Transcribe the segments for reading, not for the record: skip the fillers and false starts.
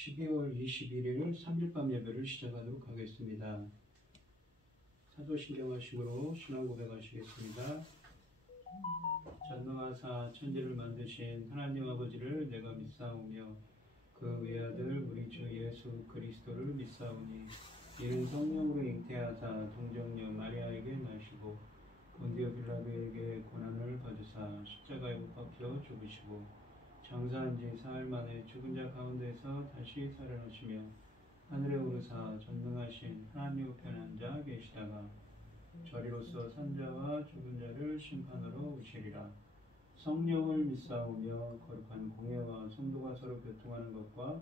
12월 21일 3일밤 예배를 시작하도록 하겠습니다. 사도신경하심으로 신앙 고백하시겠습니다. 전능하사 천지를 만드신 하나님 아버지를 내가 믿사오며 그 외아들 우리 주 예수 그리스도를 믿사오니 이는 성령으로 잉태하사 동정녀 마리아에게 나시고 본디오 빌라도에게 고난을 받으사 십자가에 못 박혀 죽으시고 장사한 지 사흘 만에 죽은 자 가운데서 다시 살아나시며 하늘에 오르사 전능하신 하나님 우편에 앉아 계시다가 저리로서 산자와 죽은 자를 심판하러 오시리라. 성령을 믿사오며 거룩한 공예와 성도가 서로 교통하는 것과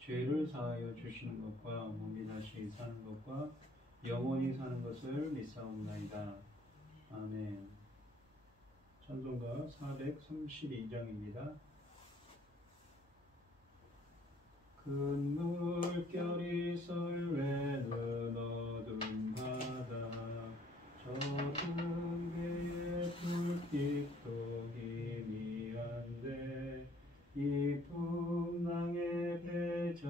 죄를 사하여 주시는 것과 몸이 다시 사는 것과 영원히 사는 것을 믿사옵나이다. 아멘. 찬송가 432장입니다. 큰 물결이 설레는 어두운 바다 저 개의 불빛도 희미한데 이 풍랑에 배저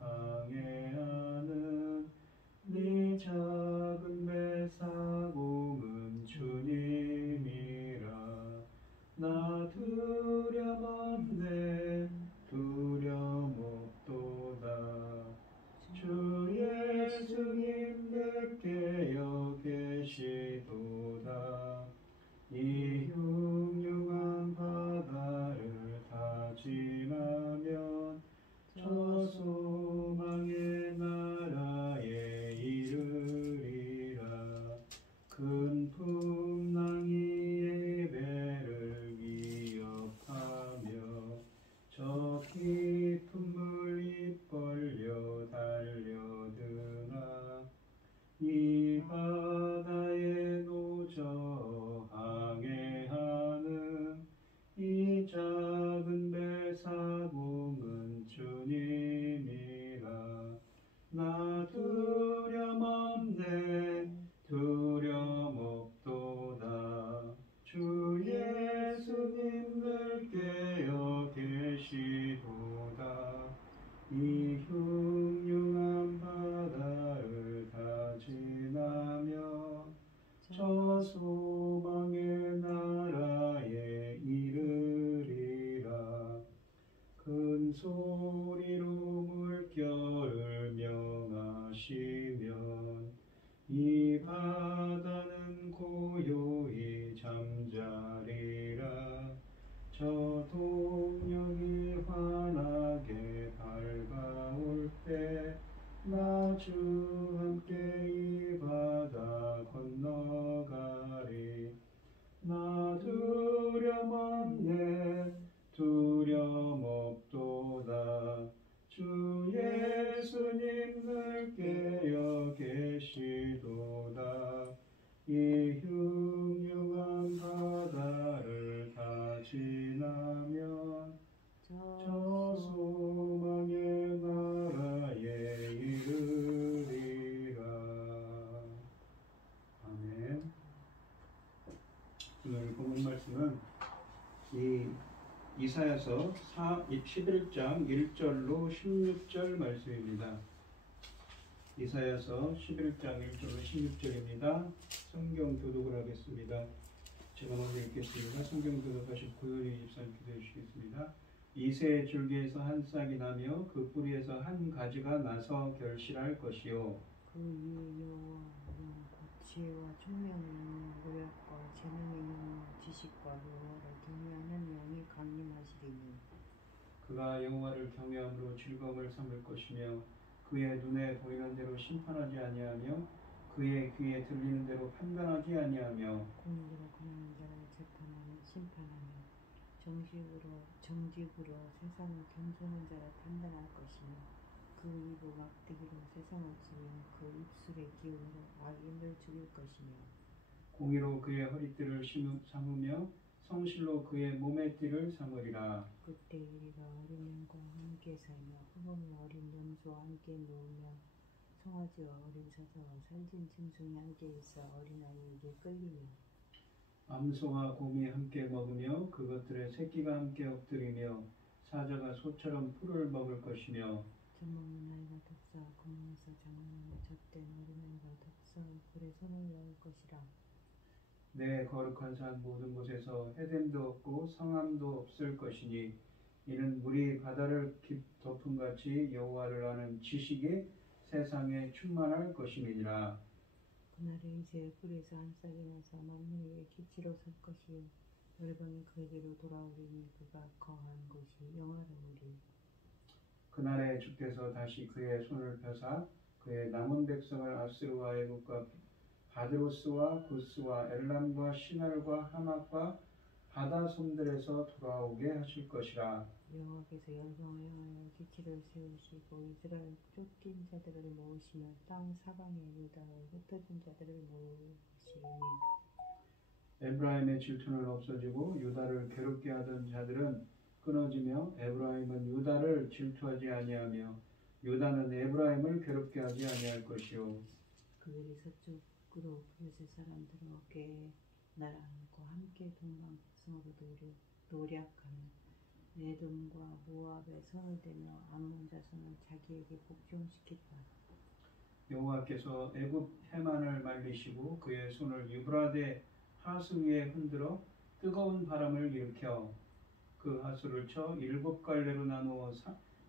항해하는 네 작은 배 사공은 주님이라. 나 두려움없네 두려움 없도다. 주 예수님 내 깨어 계시도다. 이 흉흉한 바다를 다 지나면 저 소망의 나라에 이르리라. 큰 풍랑이 예배를 위협하며 저 깊은 물 입 벌려 달려드나 이 바다에 노저 항해하는 이 작은 배 사공은 주님이라. 나 두려움 없네 두려움 없도다. 주 예수님 늘 깨어 계시도다. 이 흉흉한 바다를 다 지나며 저 소망의 나라에 이르리라. 큰 소리로 물결을 명하시면 이 바다는 고요히 잠자리라. 저 동력이 환하게 밝아올 때 나 주 함께 이 바다 건너가리. 나 두려움 없네 두려움 없도다. 주 예수님 늘 깨어 계시도다. 이 흉흉한 바다를 다 지나면 저 소망의 나라에 이르리라. 아멘. 오늘 본문 말씀은 이사야서 11장 1절로 16절 말씀입니다. 이사야서 11장 1절로 16절입니다. 성경 교독을 하겠습니다. 제가 먼저 읽겠습니다. 성경 교독하신 고요리 집사님 기도해 주시겠습니다. 이새의 줄기에서 한 싹이 나며 그 뿌리에서 한 가지가 나서 결실할 것이요. 그 위에 여호와는 지혜와 총명의 영, 노력과 재능의 영, 지식과 여호와를 경외하는 영이 강림하시리니 그가 여호와를 경외함으로 즐거움을 삼을 것이며 그의 눈에 보이는 대로 심판하지 아니하며 그의 귀에 들리는 대로 판단하지 아니하며 공의로 권하는 자를 심판하며 정직으로 세상을 겸손한 자를 판단할 것이며 그 입으로 막대기로 세상을 치며 그 입술의 기운으로 악인을 죽일 것이며 공의로 그의 허리띠를 삼으며 성실로 그의 몸의 띠를 삼으리라. 그때 이리가 어린 양과 함께 살며 흑암의 어린 염소와 함께 누우며 송아지와 어린 사자와 살진 짐승이 함께 있어 어린아이에게 끌리며 암소와 곰이 함께 먹으며 그것들의 새끼가 함께 엎드리며 사자가 소처럼 풀을 먹을 것이며 젖먹는 아이가 독사 구멍에서 장난하며 젖된 어린아이가 독사 불에 손을 넣을 것이라. 내 거룩한 산 모든 곳에서 해됨도 없고 성함도 없을 것이니 이는 물이 바다를 덮음같이 여호와를 아는 지식이 세상에 충만할 것임이니라. 그날에 이제 불에서 한 싹이 나서 만물 위에 기치로 설 것이요 열방이 그에게로 돌아오리니 그가 거한 곳이 영화로우리. 그날에 주께서 다시 그의 손을 펴사 그의 남은 백성을 아스루와 애국과 바드로스와 구스와 엘람과 시날과 하맛과 바다 섬들에서 돌아오게 하실 것이라. 여호와께서 열방을 향하여 기치를 세우시고 이스라엘 쫓긴 자들을 모으시며 땅 사방에 유다에 흩어진 자들을 모으시니 에브라임의 질투는 없어지고 유다를 괴롭게 하던 자들은 끊어지며 에브라임은 유다를 질투하지 아니하며 유다는 에브라임을 괴롭게 하지 아니할 것이요. 그들이 서쪽으로 블레셋 사람들을 어깨에 날아안고 함께 동방성으로 노략하며 에돔과 모압에 손을 대며 암몬 자손을 자기에게 복종시키리라. 여호와께서 애굽 해만을 말리시고 그의 손을 유브라데 하수 위에 흔들어 뜨거운 바람을 일으켜 그 하수를 쳐 7갈래로 나누어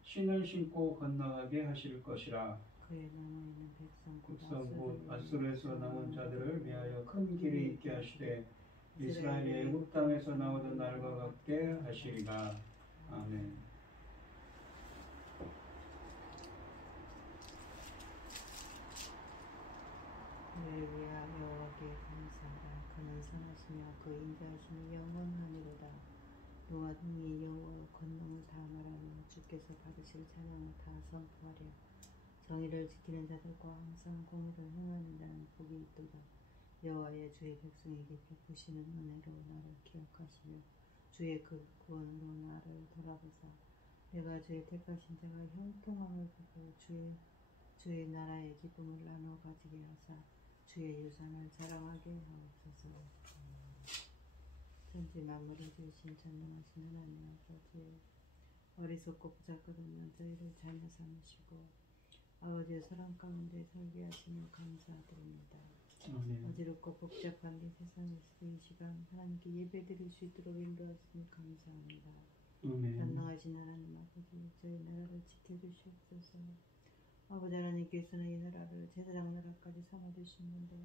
신을 신고 건너가게 하실 것이라. 그의 남아있는 백성 곧 아수르에서 남은 자들을 위하여 큰 길이 있게 하시되 이스라엘이 애굽 땅에서 나오던 날과 같게 하시리라. 아멘. 할렐루야. 여호와께 감사하라. 그는 선하시며 그 인자하심이 영원하니로다. 노아 등이 여호와의 권능을 다 말하며 주께서 받으실 찬양을 다 선포하랴. 정의를 지키는 자들과 항상 공의를 행하는 자는 복이 있도다. 여호와의 주의 백성에게 베푸시는 은혜로 나를 기억하시며 주의 그 구원으로 나를 돌아보사 내가 주의 택하신 자가 형통함을 보고 주의 나라의 기쁨을 나눠 가지게 하사 주의 유산을 자랑하게 하옵소서. 천지 만물을 지으신 전능하신 하나님 아버지, 어리석고 부자거든요 저희를 자녀 삼으시고 아버지의 사랑 가운데 살게 하시며 감사드립니다. 어지럽고 복잡한 이 세상에서도 이 시간 하나님께 예배드릴 수 있도록 인도하시니 감사합니다. 전능하신 하나님 아버지, 저희 나라를 지켜주시옵소서. 아버지 하나님께서는 이 나라를 제사장 나라까지 삼아주시는데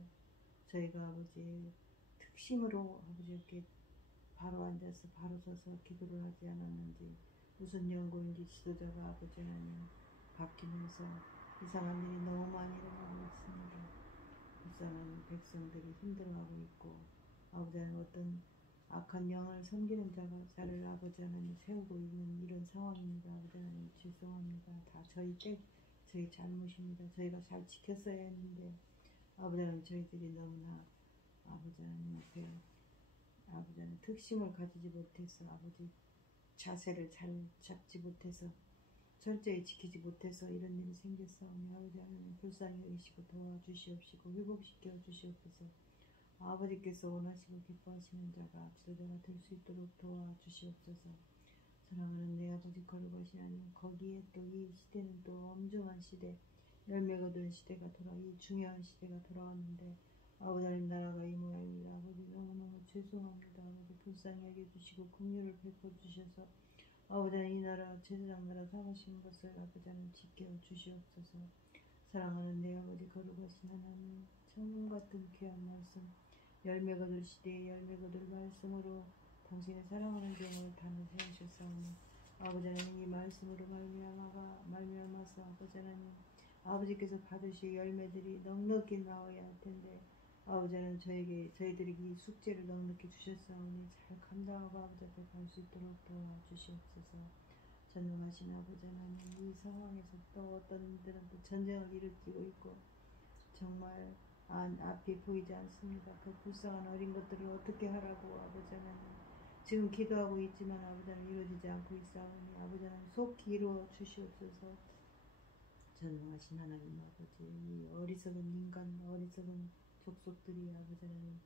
저희가 아버지 특심으로 아버지께 바로 앉아서 바로 서서 기도를 하지 않았는지 무슨 연구인지 지도자가 아버지 하나님 바뀌면서 이상한 일이 너무 많이 일어나고 있습니다. 불쌍한 백성들이 힘들어하고 있고 아버지 하나님 어떤 악한 영을 섬기는 자를 아버지 하나님 세우고 있는 이런 상황입니다. 아버지 하나님 죄송합니다. 다 저희 잘못입니다. 저희가 잘 지켰어야 했는데 아버지 하나님 저희들이 너무나 아버지 하나님 앞에 아버지 하나님 특심을 가지지 못해서 아버지 자세를 잘 잡지 못해서 철저히 지키지 못해서 이런 일이 생겼사오니 아버지 하나님 불쌍히 여기시고 도와주시옵시고 회복시켜 주시옵소서. 아버지께서 원하시고 기뻐하시는 자가 지도자가 될 수 있도록 도와주시옵소서. 사랑하는 내 아버지 거룩하신 하나님, 거기에 또 이 시대는 또 엄중한 시대, 열매가 된 시대가 이 중요한 시대가 돌아왔는데 아버지 하나님 나라가 이 모양입니다. 아버지 너무너무 죄송합니다. 아버지 불쌍히 여겨주시고 긍휼을 베풀어주셔서 아버지 하나님 이 나라 제사장 나라 삼으신 것을 아버지 하나님 지켜주시옵소서. 사랑하는 내 아버지 거룩하신 하나님, 천국 같은 귀한 말씀, 열매가 될 시대에 열매가 될 말씀으로 당신의 사랑하는 종을 단을 세우셨사오니 아버지 하나님 이 말씀으로 말미암아서 아버지 하나님 아버지께서 받으실 열매들이 넉넉히 나와야 할 텐데 아버지 하나님 저희들에게 이 숙제를 넉넉히 주셨사오니 잘 감당하고 아버지 앞에 갈 수 있도록 도와주시옵소서. 전능하신 아버지 하나님 이 상황에서 또 어떤 이들은 또 전쟁을 일으키고 있고 정말 앞이 보이지 않습니다. 그 불쌍한 어린 것들을 어떻게 하라고 아버지 하나님 지금 기도하고 있지만 아버지 하나님 이루어지지 않고 있사오니 아버지 하나님 속히 이루어 주시옵소서. 전능하신 하나님 아버지 이 어리석은 인간 어리석은 족속들이 아버지 하나님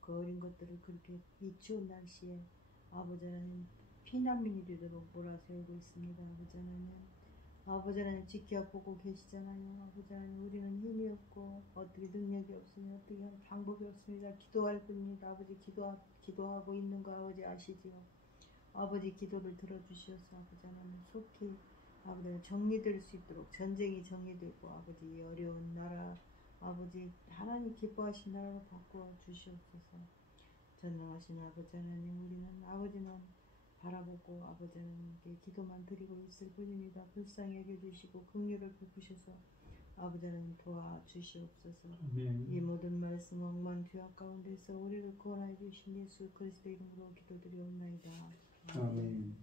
그 어린 것들을 그렇게 이 추운 날씨에 아버지 하나님 피난민이 되도록 몰아세우고 있습니다. 아버지 하나님, 아버지 하나님 지켜보고 계시잖아요. 아버지 하나님, 우리는 힘이 없고 어떻게 능력이 없으니 어떻게 할 방법이 없습니다. 기도할 뿐입니다. 아버지 기도하고 있는 거 아버지 아시지요. 아버지 기도를 들어주셔서 아버지 하나님 속히 아버지 정리될 수 있도록 전쟁이 정리되고 아버지 이 어려운 나라 아버지 하나님 기뻐하신 나라로 바꾸어 주시옵소서. 전능하신 아버지 하나님, 우리는 아버지만 바라보고 아버지 하나님께 기도만 드리고 있을 뿐입니다. 불쌍히 여겨주시고 긍휼을 베푸셔서 아버지 하나님 도와주시옵소서. 아멘. 이 모든 말씀 억만 죄악 가운데서 우리를 구원하여 주신 예수 그리스도 이름으로 기도드리옵나이다. 아멘.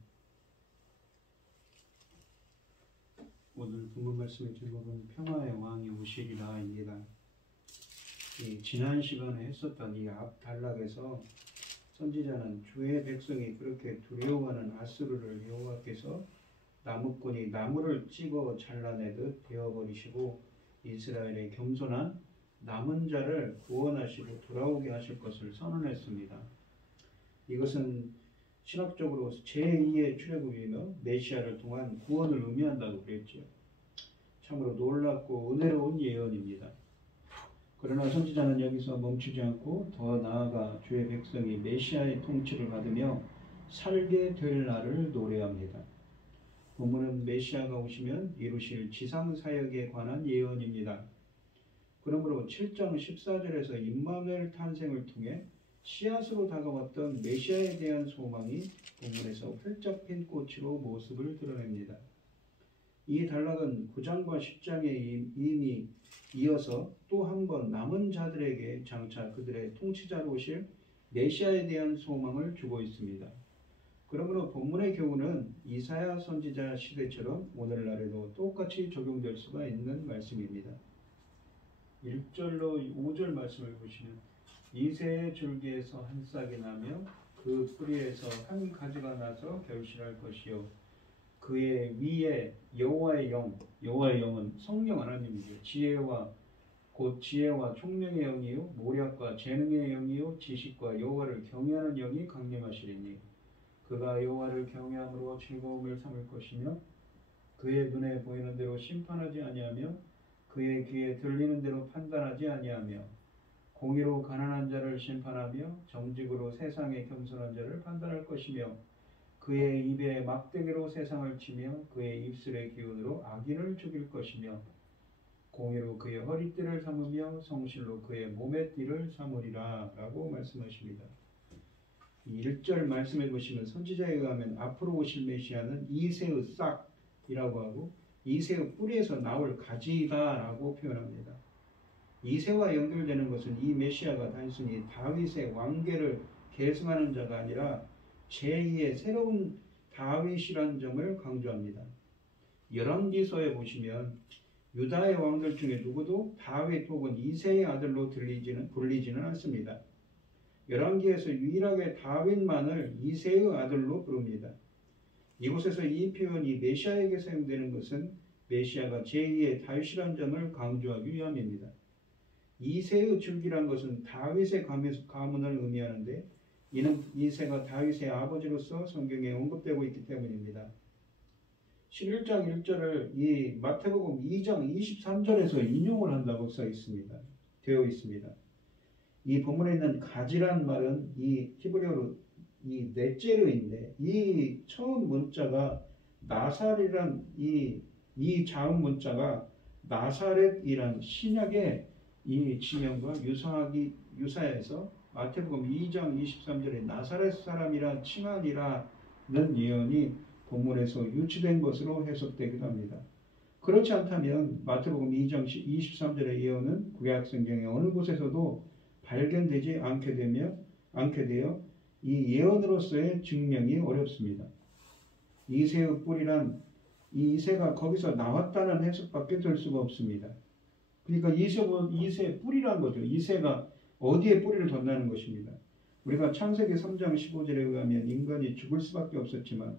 오늘 본문 말씀의 제목은 평화의 왕이 오시리라입니다. 지난 시간에 했었던 이 앞 단락에서 선지자는 주의 백성이 그렇게 두려워하는 아수르를 여호와께서 나무꾼이 나무를 찍어 잘라내듯 베어버리시고 이스라엘의 겸손한 남은 자를 구원하시고 돌아오게 하실 것을 선언했습니다. 이것은 신학적으로 제2의 출애굽이며 메시아를 통한 구원을 의미한다고 그랬죠. 참으로 놀랍고 은혜로운 예언입니다. 그러나 선지자는 여기서 멈추지 않고 더 나아가 주의 백성이 메시아의 통치를 받으며 살게 될 날을 노래합니다. 본문은 메시아가 오시면 이루실 지상사역에 관한 예언입니다. 그러므로 7장 14절에서 임마누엘 탄생을 통해 씨앗으로 다가왔던 메시아에 대한 소망이 본문에서 활짝 핀 꽃으로 모습을 드러냅니다. 이 단락은 9장과 10장에 이미 이어서 또 한 번 남은 자들에게 장차 그들의 통치자로 오실 메시아에 대한 소망을 주고 있습니다. 그러므로 본문의 교훈은 이사야 선지자 시대처럼 오늘날에도 똑같이 적용될 수가 있는 말씀입니다. 1절로 5절 말씀을 보시면 이새의 줄기에서 한 싹이 나며 그 뿌리에서 한 가지가 나서 결실할 것이요 그의 위에 여호와의 영은 성령 하나님이죠. 곧 지혜와 총명의 영이요 모략과 재능의 영이요 지식과 여호와를 경외하는 영이 강림하시리니 그가 여호와를 경외함으로 즐거움을 삼을 것이며 그의 눈에 보이는 대로 심판하지 아니하며 그의 귀에 들리는 대로 판단하지 아니하며 공의로 가난한 자를 심판하며 정직으로 세상의 겸손한 자를 판단할 것이며 그의 입에 막대기로 세상을 치며 그의 입술의 기운으로 악인을 죽일 것이며 공의로 그의 허리띠를 삼으며 성실로 그의 몸의 띠를 삼으리라 라고 말씀하십니다. 1절 말씀해 보시면 선지자에 의하면 앞으로 오실 메시아는 이새의 싹이라고 하고 이새의 뿌리에서 나올 가지다 라고 표현합니다. 이새와 연결되는 것은 이 메시아가 단순히 다윗의 왕계를 계승하는 자가 아니라 제2의 새로운 다윗이라는 점을 강조합니다. 열왕기서에 보시면 유다의 왕들 중에 누구도 다윗 혹은 이새의 아들로 불리지는 않습니다. 열왕기에서 유일하게 다윗만을 이새의 아들로 부릅니다. 이곳에서 이 표현이 메시아에게 사용되는 것은 메시아가 제2의 다윗이라는 점을 강조하기 위함입니다. 이새의 줄기란 것은 다윗의 가문을 의미하는데 이는 이새가 다윗의 아버지로서 성경에 언급되고 있기 때문입니다. 11장 1절을 이 마태복음 2장 23절에서 인용을 한다고 되어 있습니다. 이 본문에 있는 가지란 말은 이 히브리어로 이 넷제르인데 이 처음 문자가 나살이란 이 자음 문자가 나사렛이란 신약의 이 지명과 유사해서 마태복음 2장 23절에 나사렛 사람이라 칭하니라는 예언이 본문에서 유치된 것으로 해석되기도 합니다. 그렇지 않다면 마태복음 2장 23절의 예언은 구약 성경의 어느 곳에서도 발견되지 않게 되어 이 예언으로서의 증명이 어렵습니다. 이새의 뿌리란 이 이새가 거기서 나왔다는 해석밖에 될 수가 없습니다. 그러니까 이새의 뿌리란 거죠. 이새가 어디에 뿌리를 뒀다는 것입니다. 우리가 창세기 3장 15절에 의하면 인간이 죽을 수밖에 없었지만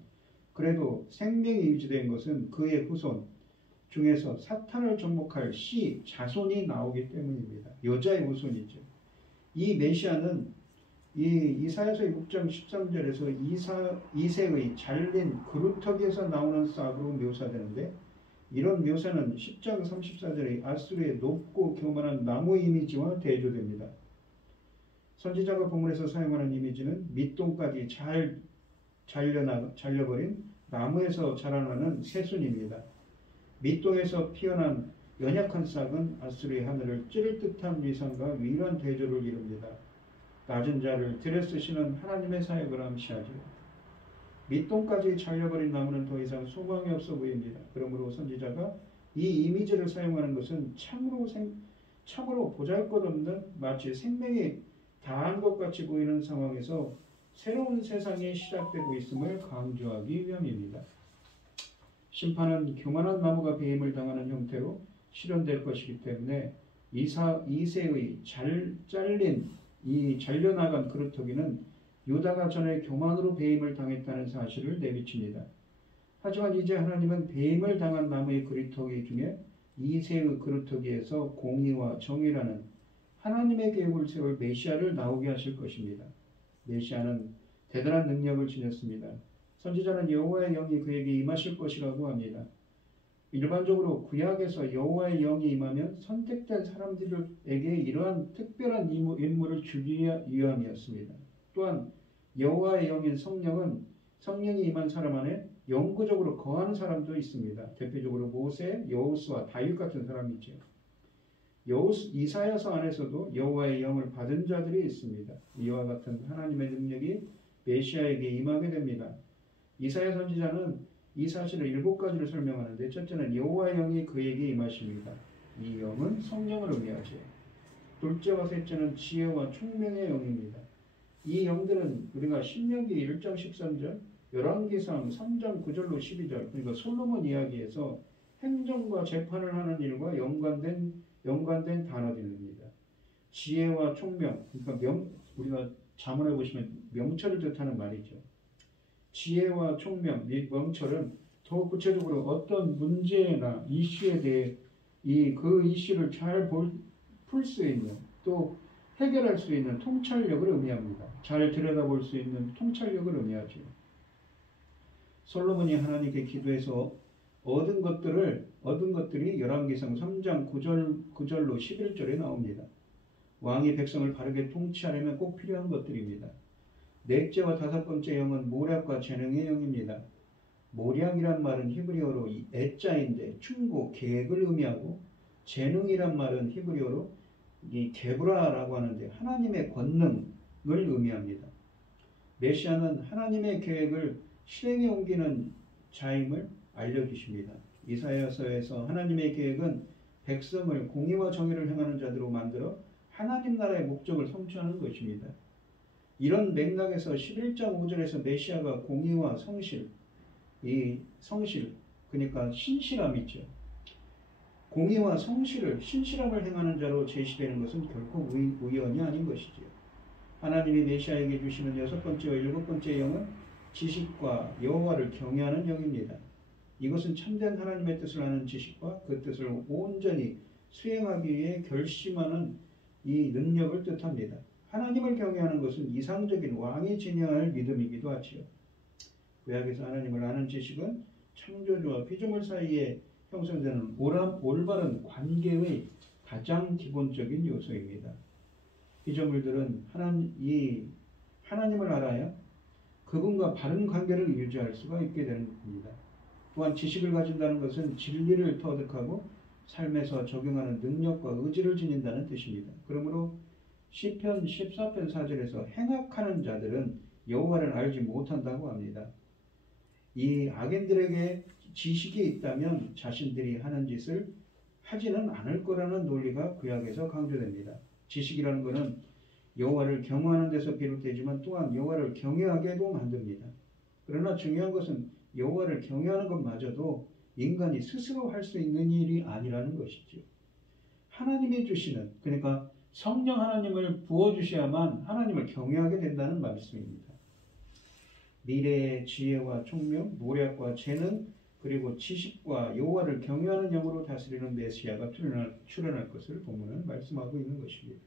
그래도 생명이 유지된 것은 그의 후손 중에서 사탄을 접목할 자손이 나오기 때문입니다. 여자의 후손이죠. 이 메시아는 이 이사야서 6장 13절에서 이새의 잘린 그루터기에서 나오는 싹으로 묘사되는데, 이런 묘사는 10장 34절의 아수르의 높고 교만한 나무 이미지와 대조됩니다. 선지자가 본문에서 사용하는 이미지는 밑동까지 잘 잘려버린 나무에서 자라나는 새순입니다. 밑동에서 피어난 연약한 싹은 아수르의 하늘을 찌를 듯한 위상과 위대한 대조를 이룹니다. 낮은 자를 들여 쓰시는 하나님의 사역을 암시하죠. 밑동까지 잘려버린 나무는 더 이상 소망이 없어 보입니다. 그러므로 선지자가 이 이미지를 사용하는 것은 참으로 보잘것없는, 마치 생명이 다한 것 같이 보이는 상황에서 새로운 세상이 시작되고 있음을 강조하기 위함입니다. 심판은 교만한 나무가 배임을 당하는 형태로 실현될 것이기 때문에 이새의 잘린 이 잘려나간 그루터기는 유다가 전에 교만으로 배임을 당했다는 사실을 내비칩니다. 하지만 이제 하나님은 배임을 당한 나무의 그루터기 중에 이새의 그루터기에서 공의와 정의라는 하나님의 계획을 세울 메시아를 나오게 하실 것입니다. 메시아는 대단한 능력을 지녔습니다. 선지자는 여호와의 영이 그에게 임하실 것이라고 합니다. 일반적으로 구약에서 여호와의 영이 임하면 선택된 사람들에게 이러한 특별한 임무를 주기 위함이었습니다. 또한 여호와의 영인 성령이 임한 사람 안에 영구적으로 거하는 사람도 있습니다. 대표적으로 모세, 여호수아, 다윗 같은 사람이죠. 이사야서 안에서도 여호와의 영을 받은 자들이 있습니다. 이와 같은 하나님의 능력이 메시아에게 임하게 됩니다. 이사야 선지자는 이 사실을 7가지로 설명하는데, 첫째는 여호와의 영이 그에게 임하십니다. 이 영은 성령을 의미하죠. 둘째와 셋째는 지혜와 총명의 영입니다. 이 영들은 우리가 신명기 1장 13절, 열왕기상 3장 9절로 12절, 그러니까 솔로몬 이야기에서 행정과 재판을 하는 일과 연관된 단어들입니다. 지혜와 총명, 그러니까 우리가 자문해 보시면 명철을 뜻하는 말이죠. 지혜와 총명, 및 명철은 더 구체적으로 어떤 문제나 이슈에 대해 그 이슈를 잘 풀 수 있는, 또 해결할 수 있는 통찰력을 의미합니다. 잘 들여다볼 수 있는 통찰력을 의미하죠. 솔로몬이 하나님께 기도해서 얻은 것들이 열왕기상 3장 9절로 11절에 나옵니다. 왕이 백성을 바르게 통치하려면 꼭 필요한 것들입니다. 넷째와 다섯 번째 영은 모략과 재능의 영입니다. 모략이란 말은 히브리어로 애자인데 충고, 계획을 의미하고, 재능이란 말은 히브리어로 이 게브라라고 하는데 하나님의 권능을 의미합니다. 메시아는 하나님의 계획을 실행에 옮기는 자임을 알려주십니다. 이사야서에서 하나님의 계획은 백성을 공의와 정의를 행하는 자들로 만들어 하나님 나라의 목적을 성취하는 것입니다. 이런 맥락에서 11장 5절에서 메시아가 공의와 성실, 그러니까 신실함이죠. 공의와 신실함을 행하는 자로 제시되는 것은 결코 우연이 아닌 것이지요. 하나님이 메시아에게 주시는 6번째와 7번째 영은 지식과 여호와를 경외하는 영입니다. 이것은 참된 하나님의 뜻을 아는 지식과 그 뜻을 온전히 수행하기 위해 결심하는 이 능력을 뜻합니다. 하나님을 경외하는 것은 이상적인 왕이 지녀야 할 믿음이기도 하지요. 구약에서 하나님을 아는 지식은 창조주와 피조물 사이에 형성되는 올바른 관계의 가장 기본적인 요소입니다. 피조물들은 하나님을 알아야 그분과 바른 관계를 유지할 수가 있게 되는 겁니다. 또한 지식을 가진다는 것은 진리를 터득하고 삶에서 적용하는 능력과 의지를 지닌다는 뜻입니다. 그러므로 시편 14편 4절에서 행악하는 자들은 여호와를 알지 못한다고 합니다. 이 악인들에게 지식이 있다면 자신들이 하는 짓을 하지는 않을 거라는 논리가 구약에서 강조됩니다. 지식이라는 것은 여호와를 경외하는 데서 비롯되지만 또한 여호와를 경외하게도 만듭니다. 그러나 중요한 것은 여호와를 경외하는 것마저도 인간이 스스로 할 수 있는 일이 아니라는 것이죠. 하나님이 주시는, 그러니까 성령 하나님을 부어주셔야만 하나님을 경외하게 된다는 말씀입니다. 미래의 지혜와 총명, 모략과 재능, 그리고 지식과 여호와를 경외하는 영으로 다스리는 메시아가 출현할 것을 본문은 말씀하고 있는 것입니다.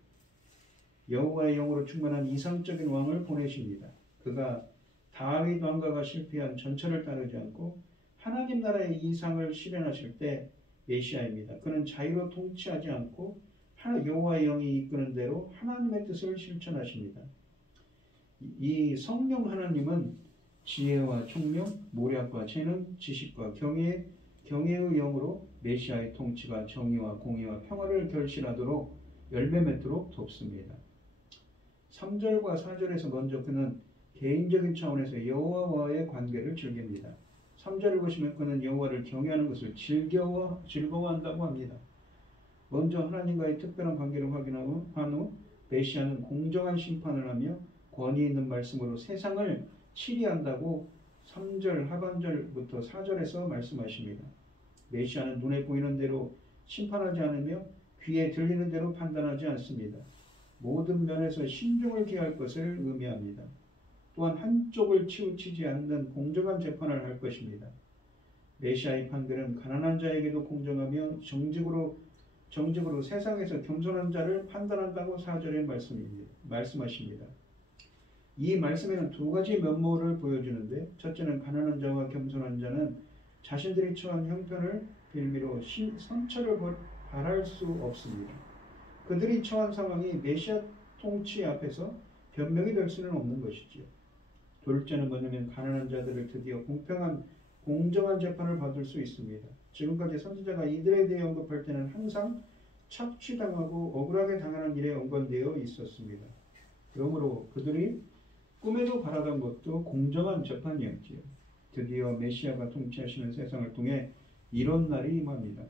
여호와의 영으로 충만한 이상적인 왕을 보내십니다. 그가 다윗 왕가가 실패한 전철을 따르지 않고 하나님 나라의 이상을 실현하실 때 메시아입니다. 그는 자유로 통치하지 않고 여호와의 영이 이끄는 대로 하나님의 뜻을 실천하십니다. 이 성령 하나님은 지혜와 총명, 모략과 재능, 지식과 경외의 영으로 메시아의 통치가 정의와 공의와 평화를 결실하도록 열매 맺도록 돕습니다. 3절과 4절에서 먼저 그는 개인적인 차원에서 여호와와의 관계를 즐깁니다. 3절을 보시면 그는 여호와를 경외하는 것을 즐거워한다고 합니다. 먼저 하나님과의 특별한 관계를 확인한 후 메시아는 공정한 심판을 하며 권위 있는 말씀으로 세상을 치리한다고 3절 하반절부터 4절에서 말씀하십니다. 메시아는 눈에 보이는 대로 심판하지 않으며 귀에 들리는 대로 판단하지 않습니다. 모든 면에서 신중을 기할 것을 의미합니다. 또한 한쪽을 치우치지 않는 공정한 재판을 할 것입니다. 메시아의 판결은 가난한 자에게도 공정하며 정직으로 세상에서 겸손한 자를 판단한다고 4절에 말씀하십니다. 이 말씀에는 두 가지 면모를 보여주는데, 첫째는 가난한 자와 겸손한 자는 자신들이 처한 형편을 빌미로 선처를 바랄 수 없습니다. 그들이 처한 상황이 메시아 통치 앞에서 변명이 될 수는 없는 것이지요. 둘째는 뭐냐면 가난한 자들을 드디어 공정한 재판을 받을 수 있습니다. 지금까지 선지자가 이들에 대해 언급할 때는 항상 착취당하고 억울하게 당하는 일에 연관되어 있었습니다. 그러므로 그들이 꿈에도 바라던 것도 공정한 재판이었지요. 드디어 메시아가 통치하시는 세상을 통해 이런 날이 임합니다.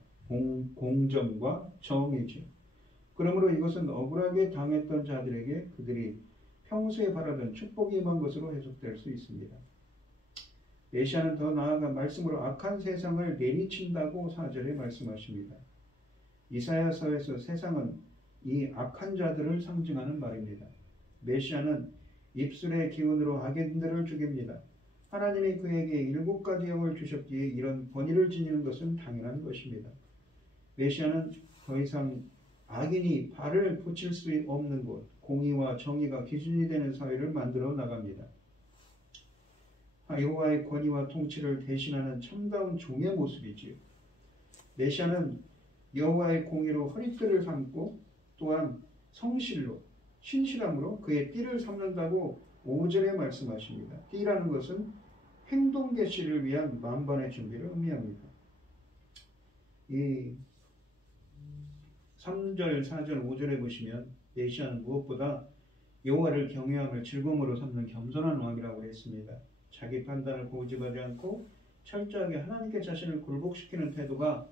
공정과 정의지요. 그러므로 이것은 억울하게 당했던 자들에게 그들이 평소에 바라던 축복이 임한 것으로 해석될 수 있습니다. 메시아는 더 나아가 말씀으로 악한 세상을 내리친다고 4절에 말씀하십니다. 이사야서에서 세상은 이 악한 자들을 상징하는 말입니다. 메시아는 입술의 기운으로 악인들을 죽입니다. 하나님이 그에게 7가지 영을 주셨기에 이런 권위를 지니는 것은 당연한 것입니다. 메시아는 더 이상 악인이 발을 붙일 수 없는 곳, 공의와 정의가 기준이 되는 사회를 만들어 나갑니다. 여호와의 권위와 통치를 대신하는 참다운 종의 모습이지요. 메시아는 여호와의 공의로 허리띠를 삼고 또한 성실로 신실함으로 그의 띠를 삼는다고 5절에 말씀하십니다. 띠라는 것은 행동 개시를 위한 만반의 준비를 의미합니다. 이 3절, 4절, 5절에 보시면 메시아는 무엇보다 여호와를 경외함을 즐거움으로 삼는 겸손한 왕이라고 했습니다. 자기 판단을 고집하지 않고 철저하게 하나님께 자신을 굴복시키는 태도가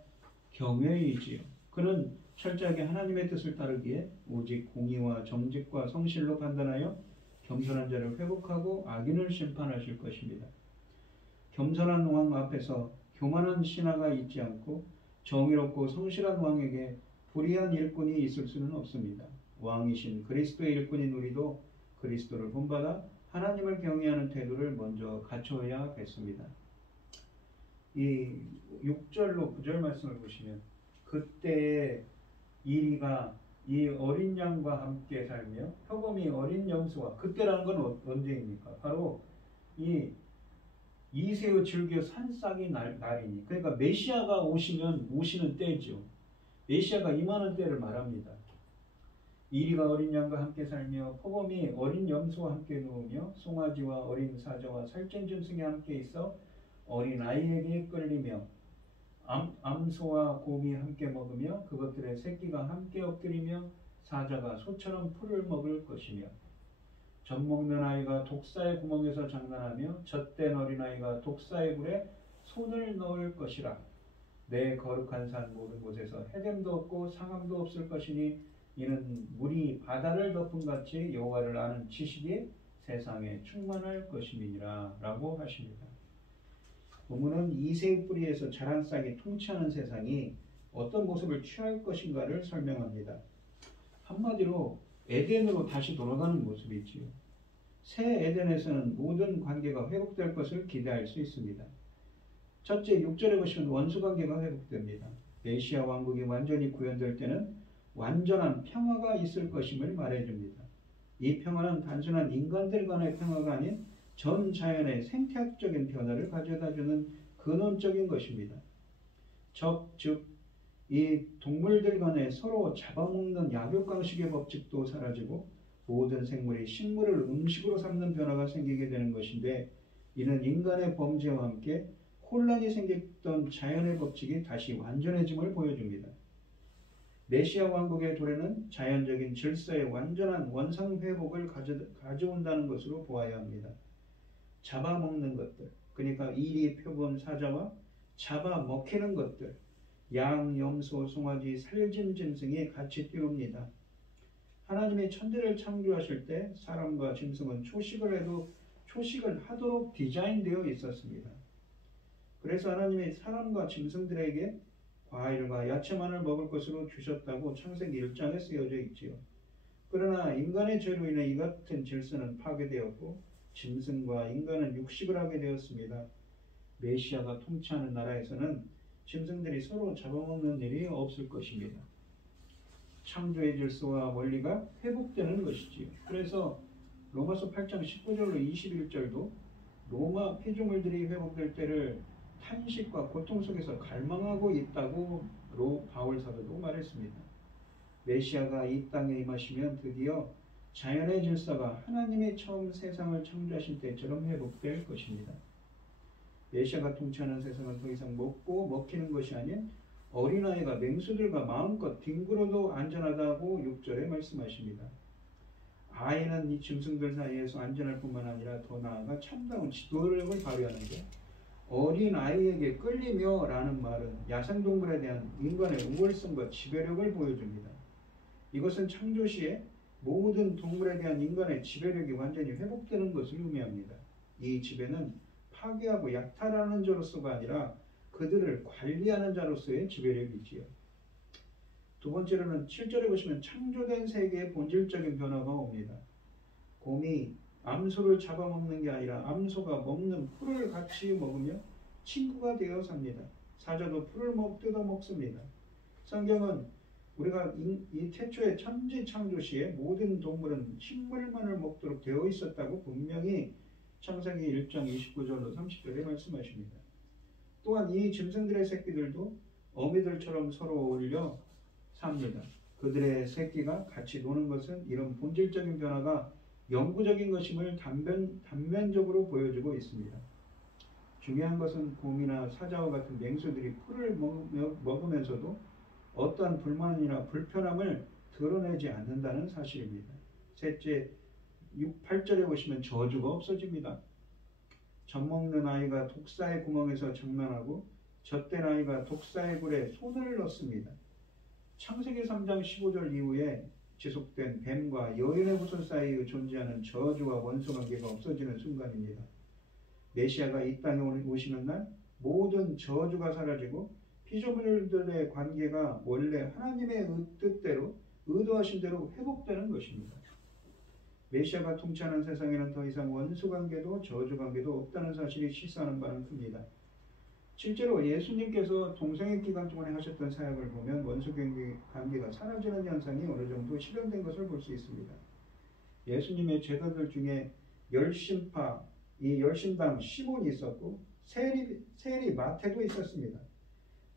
경외이지요. 그는 철저하게 하나님의 뜻을 따르기에 오직 공의와 정직과 성실로 판단하여 겸손한 자를 회복하고 악인을 심판하실 것입니다. 겸손한 왕 앞에서 교만한 신하가 있지 않고 정의롭고 성실한 왕에게 불의한 일꾼이 있을 수는 없습니다. 왕이신 그리스도의 일꾼인 우리도 그리스도를 본받아 하나님을 경외하는 태도를 먼저 갖춰야겠습니다. 이 6절로 9절 말씀을 보시면 그때의 이리가 이 어린 양과 함께 살며 표범이 어린 염소와, 그때라는 건 언제입니까? 바로 이 이새의 즐겨 산싹이 날이니, 그러니까 메시아가 오시는 때죠. 메시아가 임하는 때를 말합니다. 이리가 어린 양과 함께 살며 표범이 어린 염소와 함께 누우며 송아지와 어린 사자와 살찐 짐승이 함께 있어 어린 아이에게 끌리며 암소와 곰이 함께 먹으며 그것들의 새끼가 함께 엎드리며 사자가 소처럼 풀을 먹을 것이며 젖 먹는 아이가 독사의 구멍에서 장난하며 젖된 어린아이가 독사의 굴에 손을 넣을 것이라. 내 거룩한 산 모든 곳에서 해됨도 없고 상함도 없을 것이니 이는 물이 바다를 덮은 같이 여호와를 아는 지식이 세상에 충만할 것임이니라 라고 하십니다. 본문은 이새의 뿌리에서 자란 싹이 통치하는 세상이 어떤 모습을 취할 것인가를 설명합니다. 한마디로 에덴으로 다시 돌아가는 모습이지요. 새 에덴에서는 모든 관계가 회복될 것을 기대할 수 있습니다. 첫째, 6절에 보시면 원수관계가 회복됩니다. 메시아 왕국이 완전히 구현될 때는 완전한 평화가 있을 것임을 말해줍니다. 이 평화는 단순한 인간들 간의 평화가 아닌 전 자연의 생태학적인 변화를 가져다주는 근원적인 것입니다. 즉 이 동물들 간의 서로 잡아먹는 약육강식의 법칙도 사라지고 모든 생물이 식물을 음식으로 삼는 변화가 생기게 되는 것인데, 이는 인간의 범죄와 함께 혼란이 생겼던 자연의 법칙이 다시 완전해짐을 보여줍니다. 메시아 왕국의 도래는 자연적인 질서의 완전한 원상회복을 가져온다는 것으로 보아야 합니다. 잡아먹는 것들, 그러니까 이리, 표범, 사자와 잡아먹히는 것들, 양, 염소, 송아지, 살짐, 짐승이 같이 뛰웁니다. 하나님이 천지를 창조하실 때 사람과 짐승은 초식을 하도록 디자인되어 있었습니다. 그래서 하나님이 사람과 짐승들에게 과일과 야채만을 먹을 것으로 주셨다고 창세기 1장에 쓰여져 있지요. 그러나 인간의 죄로 인해 이 같은 질서는 파괴되었고 짐승과 인간은 육식을 하게 되었습니다. 메시아가 통치하는 나라에서는 짐승들이 서로 잡아먹는 일이 없을 것입니다. 창조의 질서와 원리가 회복되는 것이지요. 그래서 로마서 8장 19절로 21절도 로마 피조물들이 회복될 때를 탄식과 고통 속에서 갈망하고 있다고 바울 사도도 말했습니다. 메시아가 이 땅에 임하시면 드디어 자연의 질서가 하나님이 처음 세상을 창조하실 때처럼 회복될 것입니다. 메시아가 통치하는 세상은 더 이상 먹고 먹히는 것이 아닌 어린아이가 맹수들과 마음껏 뒹굴어도 안전하다고 6절에 말씀하십니다. 아이는 이 짐승들 사이에서 안전할 뿐만 아니라 더 나아가 참다운 지도력을 발휘하는데, 어린아이에게 끌리며 라는 말은 야생동물에 대한 인간의 우월성과 지배력을 보여줍니다. 이것은 창조 시에 모든 동물에 대한 인간의 지배력이 완전히 회복되는 것을 의미합니다. 이 지배는 파괴하고 약탈하는 자로서가 아니라 그들을 관리하는 자로서의 지배력이지요. 두 번째로는 7절에 보시면 창조된 세계의 본질적인 변화가 옵니다. 곰이 암소를 잡아먹는 게 아니라 암소가 먹는 풀을 같이 먹으며 친구가 되어 삽니다. 사자도 풀을 뜯어 먹습니다. 성경은 우리가 이 태초의 천지 창조 시에 모든 동물은 식물만을 먹도록 되어 있었다고 분명히 창세기 1장 29절로 30절에 말씀하십니다. 또한 이 짐승들의 새끼들도 어미들처럼 서로 어울려 삽니다. 그들의 새끼가 같이 노는 것은 이런 본질적인 변화가 영구적인 것임을 단면적으로 보여주고 있습니다. 중요한 것은 곰이나 사자와 같은 맹수들이 풀을 먹으면서도 어떠한 불만이나 불편함을 드러내지 않는다는 사실입니다. 셋째, 8절에 보시면 저주가 없어집니다. 젖먹는 아이가 독사의 구멍에서 장난하고 젖된 아이가 독사의 굴에 손을 넣습니다. 창세기 3장 15절 이후에 지속된 뱀과 여인의 후손 사이에 존재하는 저주와 원수 관계가 없어지는 순간입니다. 메시아가 이 땅에 오시는 날 모든 저주가 사라지고 피조물들의 관계가 원래 하나님의 뜻대로 의도하신 대로 회복되는 것입니다. 메시아가 통치하는 세상에는 더 이상 원수 관계도 저주 관계도 없다는 사실이 시사하는 바는 큽니다. 실제로 예수님께서 동성애 기간 동안에 하셨던 사역을 보면 원수 관계가 사라지는 현상이 어느 정도 실현된 것을 볼 수 있습니다. 예수님의 제자들 중에 열심파, 이 열심당 시몬이 있었고 세리 마태도 있었습니다.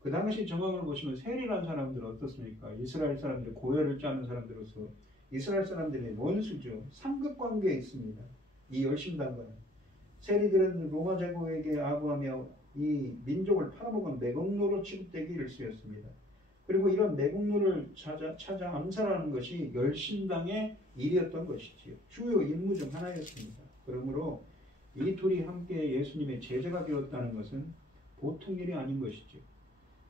그 당시 정황을 보시면 세리라는 사람들은 어떻습니까? 이스라엘 사람들, 고열을 짜는 사람들로서 이스라엘 사람들이 원수죠. 상급관계에 있습니다. 이 열심당과는. 세리들은 로마 제국에게 아부하며 이 민족을 팔아먹은 매국노로 취급되기 일쑤였습니다. 그리고 이런 매국노를 찾아 암살하는 것이 열심당의 일이었던 것이지요. 주요 임무 중 하나였습니다. 그러므로 이 둘이 함께 예수님의 제자가 되었다는 것은 보통 일이 아닌 것이죠.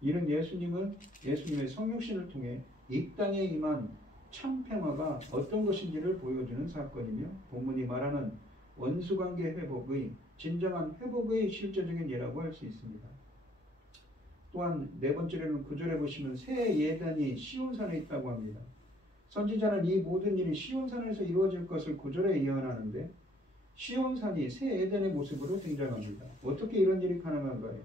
이는 예수님의 성육신을 통해 이 땅에 임한 참 평화가 어떤 것인지를 보여주는 사건이며, 본문이 말하는 원수관계 회복의 진정한 회복의 실제적인 예라고 할 수 있습니다. 또한 네 번째로는 9절에 보시면 새 예단이 시온산에 있다고 합니다. 선지자는 이 모든 일이 시온산에서 이루어질 것을 9절에 예언하는데, 시온산이 새 에덴의 모습으로 등장합니다. 어떻게 이런 일이 가능한가요?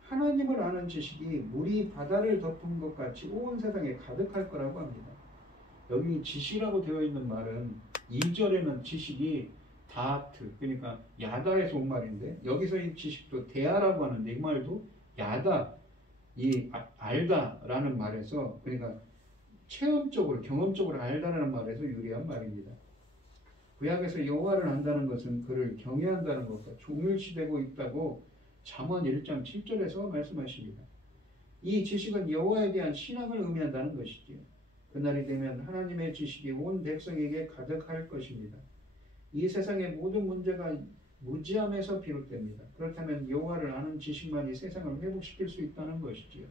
하나님을 아는 지식이 물이 바다를 덮은 것 같이 온 세상에 가득할 거라고 합니다. 여기 지식이라고 되어 있는 말은 2절에는 지식이 다트, 그러니까 야다에서 온 말인데 여기서 이 지식도 대아라고 하는데 이 말도 야다, 알다라는 말에서, 그러니까 체험적으로 경험적으로 알다라는 말에서 유래한 말입니다. 구약에서 여호와를 안다는 것은 그를 경외한다는 것과 종일시되고 있다고 잠언 1장 7절에서 말씀하십니다. 이 지식은 여호와에 대한 신앙을 의미한다는 것이지요. 그날이 되면 하나님의 지식이 온 백성에게 가득할 것입니다. 이 세상의 모든 문제가 무지함에서 비롯됩니다. 그렇다면 여호와를 아는 지식만이 세상을 회복시킬 수 있다는 것이지요.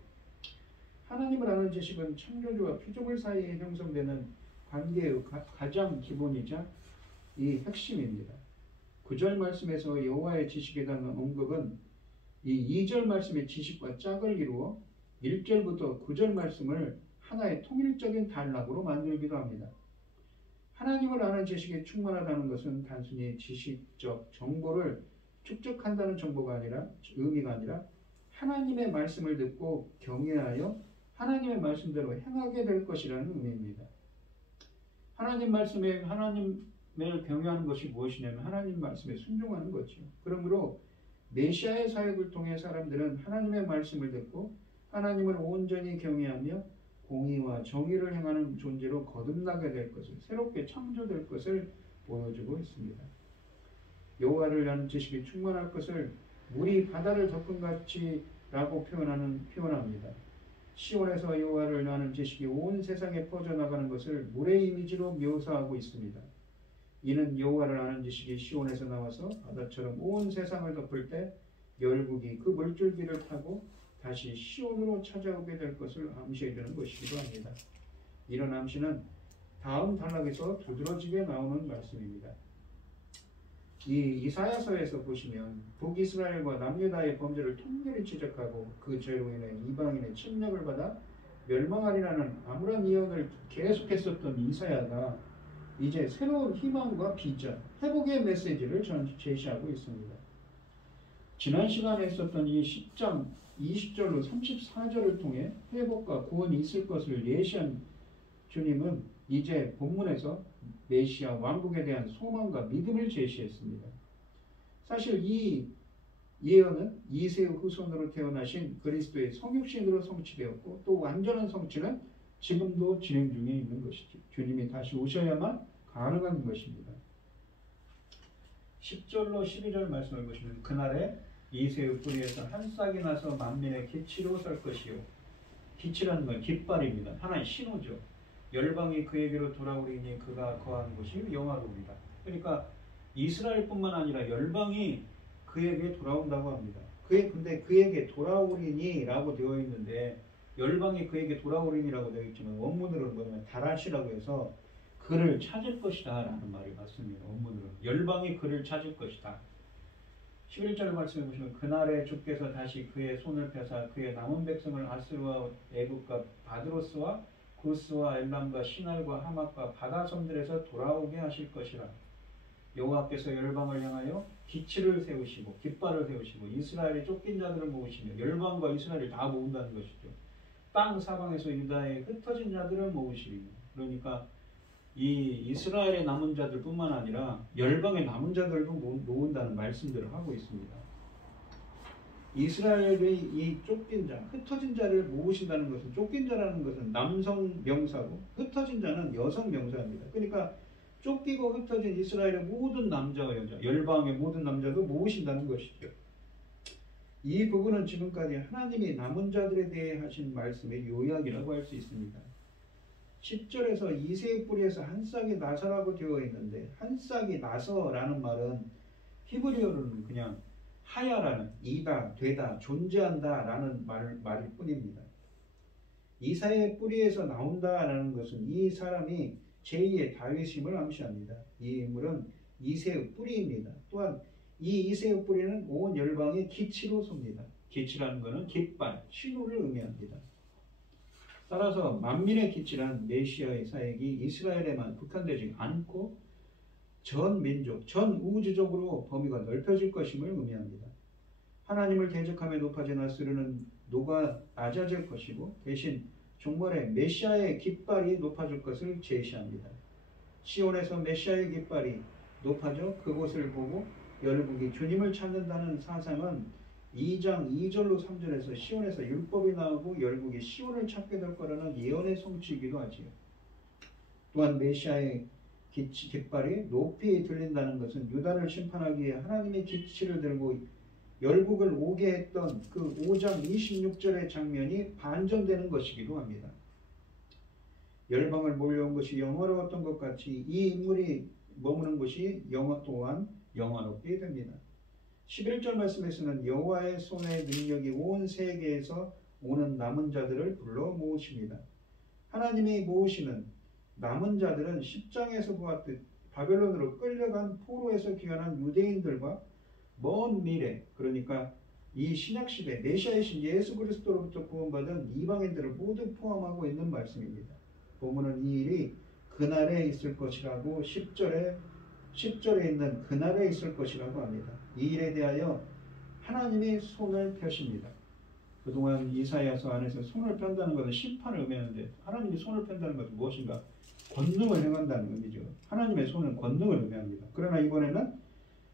하나님을 아는 지식은 창조주와 피조물 사이에 형성되는 관계의 가장 기본이자 이 핵심입니다. 9절 말씀에서 여호와의 지식에 대한 언급은 이 2절 말씀의 지식과 짝을 이루어 1절부터 9절 말씀을 하나의 통일적인 단락으로 만들기도 합니다. 하나님을 아는 지식이 충만하다는 것은 단순히 지식적 정보를 축적한다는 의미가 아니라 하나님의 말씀을 듣고 경외하여 하나님의 말씀대로 행하게 될 것이라는 의미입니다. 하나님을 경외하는 것이 무엇이냐면 하나님 말씀에 순종하는 거죠. 그러므로 메시아의 사역을 통해 사람들은 하나님의 말씀을 듣고 하나님을 온전히 경외하며 공의와 정의를 행하는 존재로 거듭나게 될 것을, 새롭게 창조될 것을 보여주고 있습니다. 여호와를 아는 지식이 충만할 것을 물이 바다를 덮은 같이라고 표현합니다. 시온에서 여호와를 아는 지식이 온 세상에 퍼져나가는 것을 물의 이미지로 묘사하고 있습니다. 이는 여호와를 아는 지식이 시온에서 나와서 바다처럼 온 세상을 덮을 때 열국이 그 물줄기를 타고 다시 시온으로 찾아오게 될 것을 암시해 주는 것이기도 합니다. 이런 암시는 다음 단락에서 두드러지게 나오는 말씀입니다. 이 이사야서에서 보시면 북이스라엘과 남유다의 범죄를 통렬히 지적하고 그 죄로 인해 이방인의 침략을 받아 멸망하리라는 암울한 예언을 계속했었던 이사야가 이제 새로운 희망과 비전, 회복의 메시지를 제시하고 있습니다. 지난 시간에 있었던 이 10장 20절로 34절을 통해 회복과 구원이 있을 것을 예시한 주님은 이제 본문에서 메시아 왕국에 대한 소망과 믿음을 제시했습니다. 사실 이 예언은 이새의 후손으로 태어나신 그리스도의 성육신으로 성취되었고 또 완전한 성취는 지금도 진행 중에 있는 것이죠. 주님이 다시 오셔야만 가능한 것입니다. 10절로 12절 말씀을 보시면 그날에 이새의 뿌리에서 한 싹이 나서 만민의 기치로 설 것이요. 기치라는 건 깃발입니다. 하나의 신호죠. 열방이 그에게로 돌아오리니 그가 거하는 곳이 영화로우리라. 그러니까 이스라엘뿐만 아니라 열방이 그에게 돌아온다고 합니다. 근데 그에게 돌아오리니 라고 되어 있는데 열방이 그에게 돌아오리니라고 되어 있지만 원문으로는 뭐냐면 다라시라고 해서 그를 찾을 것이다 라는 말이 맞습니다. 원문으로는 열방이 그를 찾을 것이다. 11절 말씀해 보시면 그날에 주께서 다시 그의 손을 펴사 그의 남은 백성을 아스루와 애굽과 바드로스와 구스와 엘람과 시날과 하맛과 바다섬들에서 돌아오게 하실 것이라. 여호와께서 열방을 향하여 기치를 세우시고 깃발을 세우시고 이스라엘의 쫓긴 자들을 모으시며 열방과 이스라엘을 다 모은다는 것이죠. 땅 사방에서 유다의 흩어진 자들을 모으시리니. 그러니까 이 이스라엘의 남은 자들뿐만 아니라 열방의 남은 자들도 모은다는 말씀들을 하고 있습니다. 이스라엘의 이 쫓긴 자, 흩어진 자를 모으신다는 것은, 쫓긴 자라는 것은 남성 명사고 흩어진 자는 여성 명사입니다. 그러니까 쫓기고 흩어진 이스라엘의 모든 남자와 여자, 열방의 모든 남자도 모으신다는 것이죠. 이 부분은 지금까지 하나님이 남은 자들에 대해 하신 말씀의 요약이라고 할 수 있습니다. 10절에서 이새의 뿌리에서 한 싹이 나서라고 되어 있는데 한 싹이 나서라는 말은 히브리어로는 그냥 하야라는 이다, 되다, 존재한다 라는 말일 뿐입니다. 이사의 뿌리에서 나온다라는 것은 이 사람이 제2의 다윗임을 암시합니다. 이 인물은 이새의 뿌리입니다. 또한 이 이새의 뿌리는 온 열방의 기치로 섭니다. 기치라는 것은 깃발, 신호를 의미합니다. 따라서 만민의 기치란 메시아의 사역이 이스라엘에만 국한되지 않고 전 민족, 전 우주적으로 범위가 넓혀질 것임을 의미합니다. 하나님을 대적하며 높아진 아수르는 녹아 낮아질 것이고 대신 종말에 메시아의 깃발이 높아질 것을 제시합니다. 시온에서 메시아의 깃발이 높아져 그곳을 보고 열국이 주님을 찾는다는 사상은 2장 2절로 3절에서 시온에서 율법이 나오고 열국이 시온을 찾게 될 거라는 예언의 성취이기도 하지요. 또한 메시아의 깃발이 높이 들린다는 것은 유다를 심판하기 위해 하나님의 기치를 들고 열국을 오게 했던 그 5장 26절의 장면이 반전되는 것이기도 합니다. 열방을 몰려온 것이 영화로웠던 것 같이 이 인물이 머무는 곳이 또한 영화롭게 됩니다. 11절 말씀에서는 여호와의 손의 능력이 온 세계에서 오는 남은 자들을 불러 모으십니다. 하나님이 모으시는 남은 자들은 10장에서 보았듯 바벨론으로 끌려간 포로에서 귀환한 유대인들과 먼 미래, 그러니까 이 신약시대 메시아의 신 예수 그리스도로부터 구원받은 이방인들을 모두 포함하고 있는 말씀입니다. 보면은 이 일이 그날에 있을 것이라고 10절에 있는 그날에 있을 것이라고 합니다. 이 일에 대하여 하나님이 손을 펴십니다. 그동안 이사야서 안에서 손을 편다는 것은 심판을 의미하는데 하나님이 손을 편다는 것은 무엇인가? 권능을 행한다는 의미죠. 하나님의 손은 권능을 의미합니다. 그러나 이번에는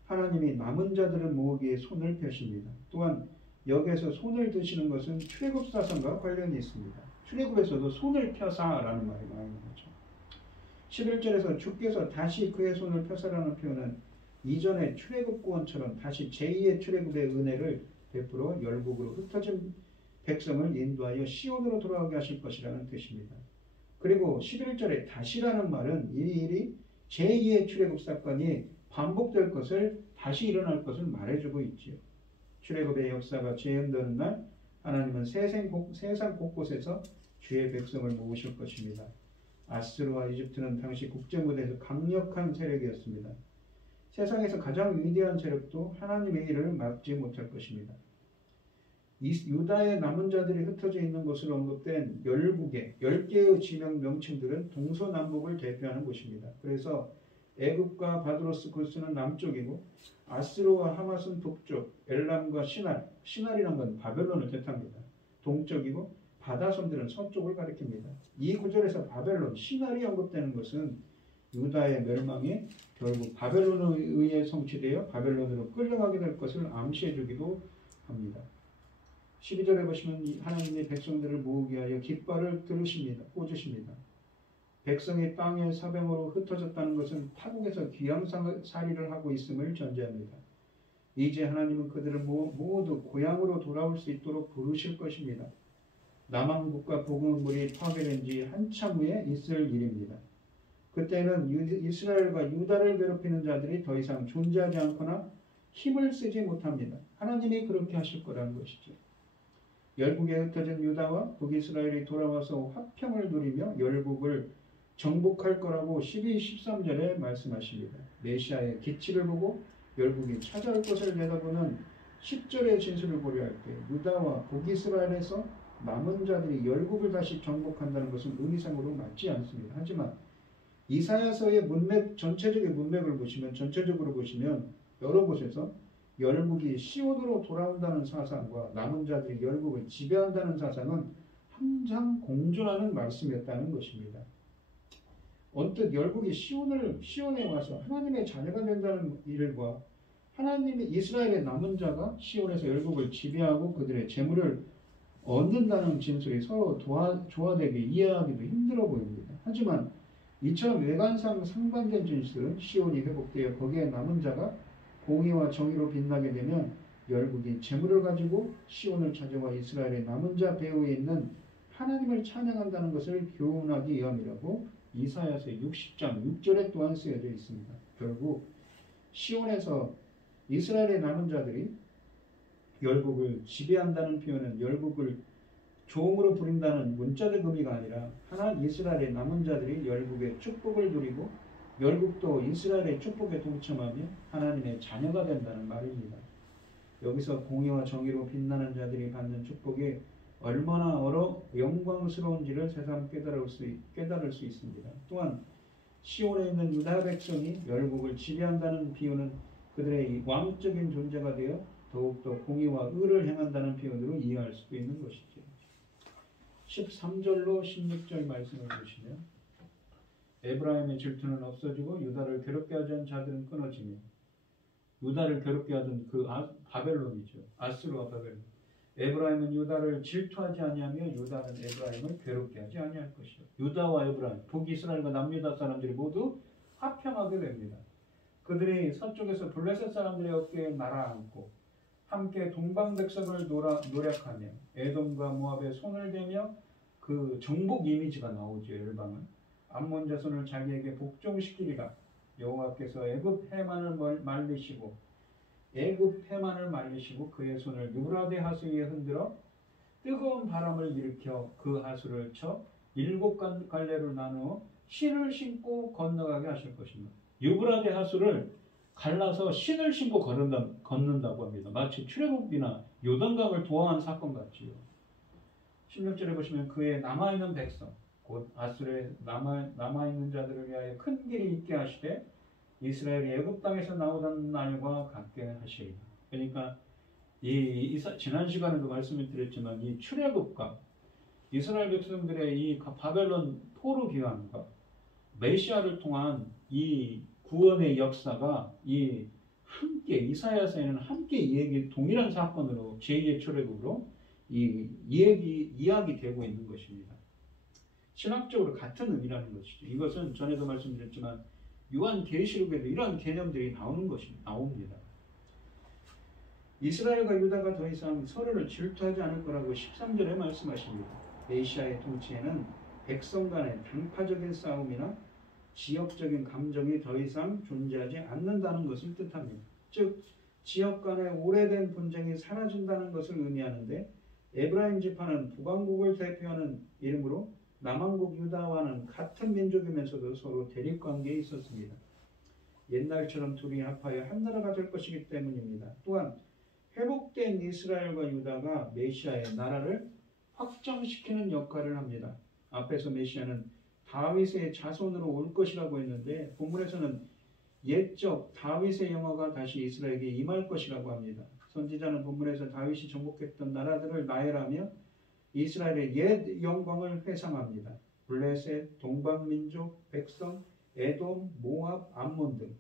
하나님이 남은 자들을 모으기 위해 손을 펴십니다. 또한 여기에서 손을 드시는 것은 출애굽 사상과 관련이 있습니다. 출애굽에서도 손을 펴사라는 말이 나오는 거죠. 11절에서 주께서 다시 그의 손을 펴사라는 표현은 이전의 출애굽 구원처럼 다시 제2의 출애굽의 은혜를 베풀어 열국으로 흩어진 백성을 인도하여 시온으로 돌아오게 하실 것이라는 뜻입니다. 그리고 11절에 다시라는 말은 이 일이 제2의 출애굽 사건이 반복될 것을 다시 일어날 것을 말해주고 있지요. 출애굽의 역사가 재현되는 날 하나님은 세상 곳곳에서 주의 백성을 모으실 것입니다. 아스르와 이집트는 당시 국제무대에서 강력한 세력이었습니다. 세상에서 가장 위대한 세력도 하나님의 일을 막지 못할 것입니다. 유다의 남은 자들이 흩어져 있는 것으로 언급된 열국의 10개의 지명 명칭들은 동서남북을 대표하는 곳입니다. 그래서 애굽과 바드로스 구스는 남쪽이고 아스르와 하맛은 북쪽, 엘람과 시날이란 건 바벨론을 뜻합니다. 동쪽이고 바다섬들은 서쪽을 가리킵니다. 이 구절에서 바벨론, 시날이 언급되는 것은 유다의 멸망이 결국 바벨론에 의해 성취되어 바벨론으로 끌려가게 될 것을 암시해 주기도 합니다. 12절에 보시면 하나님의 백성들을 모으게 하여 깃발을 꽂으십니다. 백성이 땅의 사병으로 흩어졌다는 것은 타국에서 귀양살이를 하고 있음을 전제합니다. 이제 하나님은 그들을 모두 고향으로 돌아올 수 있도록 부르실 것입니다. 남왕국과 복음물이 파괴된 지 한참 후에 있을 일입니다. 그때는 이스라엘과 유다를 괴롭히는 자들이 더 이상 존재하지 않거나 힘을 쓰지 못합니다. 하나님이 그렇게 하실 거라는 것이죠. 열국에 흩어진 유다와 북이스라엘이 돌아와서 화평을 누리며 열국을 정복할 거라고 12, 13절에 말씀하십니다. 메시아의 기치를 보고 열국이 찾아올 것을 내다보는 10절의 진술을 고려할 때 유다와 북이스라엘에서 남은 자들이 열국을 다시 정복한다는 것은 의미상으로 맞지 않습니다. 하지만 이사야서의 전체적인 문맥을 전체적으로 보시면 여러 곳에서 열국이 시온으로 돌아온다는 사상과 남은 자들이 열국을 지배한다는 사상은 항상 공존하는 말씀이었다는 것입니다. 언뜻 열국이 시온에 와서 하나님의 자녀가 된다는 일과 이스라엘의 남은 자가 시온에서 열국을 지배하고 그들의 재물을 얻는다는 진술이 서로 조화되게 이해하기도 힘들어 보입니다. 하지만 이처럼 외관상 상반된 진술은 시온이 회복되어 거기에 남은 자가 공의와 정의로 빛나게 되면 열국이 재물을 가지고 시온을 찾아와 이스라엘의 남은 자 배후에 있는 하나님을 찬양한다는 것을 교훈하기 위함이라고 이사야서 60장 6절에 또한 쓰여져 있습니다. 결국 시온에서 이스라엘의 남은 자들이 열국을 지배한다는 표현은 열국을 종으로 부린다는 문자적 의미가 아니라 이스라엘의 남은 자들이 열국의 축복을 누리고 열국도 이스라엘의 축복에 동참하며 하나님의 자녀가 된다는 말입니다. 여기서 공의와 정의로 빛나는 자들이 받는 축복이 얼마나 영광스러운지를 새삼 깨달을 수 있습니다. 또한 시온에 있는 유다 백성이 열국을 지배한다는 비유는 그들의 왕적인 존재가 되어 더욱더 공의와 의를 행한다는 표현으로 이해할 수도 있는 것이죠. 13절로 16절 말씀을 보시면 에브라임의 질투는 없어지고 유다를 괴롭게 하지 않은 자들은 끊어지며 유다를 괴롭게 하던 그 바벨론이죠. 아스루와 바벨론. 에브라임은 유다를 질투하지 아니하며 유다는 에브라임을 괴롭게 하지 아니할 것이요. 유다와 에브라임, 북이스라엘과 남유다 사람들이 모두 화평하게 됩니다. 그들이 서쪽에서 블레셋 사람들의 어깨에 날아앉고 함께 동방백석을 노력하며 에돔과 모압에 손을 대며 그 정복 이미지가 나오죠. 열방은 암몬 자손을 자기에게 복종시키리라. 여호와께서 애굽 해만을 말리시고 그의 손을 유브라데 하수 위에 흔들어 뜨거운 바람을 일으켜 그 하수를 쳐 7 갈래로 나누어 신을 신고 건너가게 하실 것입니다. 유브라데 하수를 갈라서 신을 신고 걷는다고 합니다. 마치 출애굽이나 요단강을 도하한 사건 같지요. 16절에 보시면 그의 남아있는 백성 곧 아수르에 남아있는 자들을 위하여 큰 길이 있게 하시되 이스라엘이 애굽 땅에서 나오던 날과 같게 하시리라. 그러니까 지난 시간에도 말씀을 드렸지만 이 출애굽과 이스라엘 백성들의 이 바벨론 포로 귀환과 메시아를 통한 이 구원의 역사가 함께 이사야서에는 함께 동일한 사건으로 제2의 출애굽으로 이야기되고 있는 것입니다. 신학적으로 같은 의미라는 것이죠. 이것은 전에도 말씀드렸지만 요한계시록에도 이러한 개념들이 나옵니다. 이스라엘과 유다가 더 이상 서로를 질투하지 않을 거라고 13절에 말씀하십니다. 메시아의 통치에는 백성 간의 당파적인 싸움이나 지역적인 감정이 더 이상 존재하지 않는다는 것을 뜻합니다. 즉 지역 간의 오래된 분쟁이 사라진다는 것을 의미하는데 에브라임 지파는 북왕국을 대표하는 이름으로 남왕국 유다와는 같은 민족이면서도 서로 대립관계에 있었습니다. 옛날처럼 둘이 합하여 한 나라가 될 것이기 때문입니다. 또한 회복된 이스라엘과 유다가 메시아의 나라를 확정시키는 역할을 합니다. 앞에서 메시아는 다윗의 자손으로 올 것이라고 했는데 본문에서는 옛적 다윗의 영화가 다시 이스라엘에게 임할 것이라고 합니다. 선지자는 본문에서 다윗이 정복했던 나라들을 나열하며 이스라엘의 옛 영광을 회상합니다. 블레셋, 동방민족, 백성, 에돔, 모압, 암몬 등.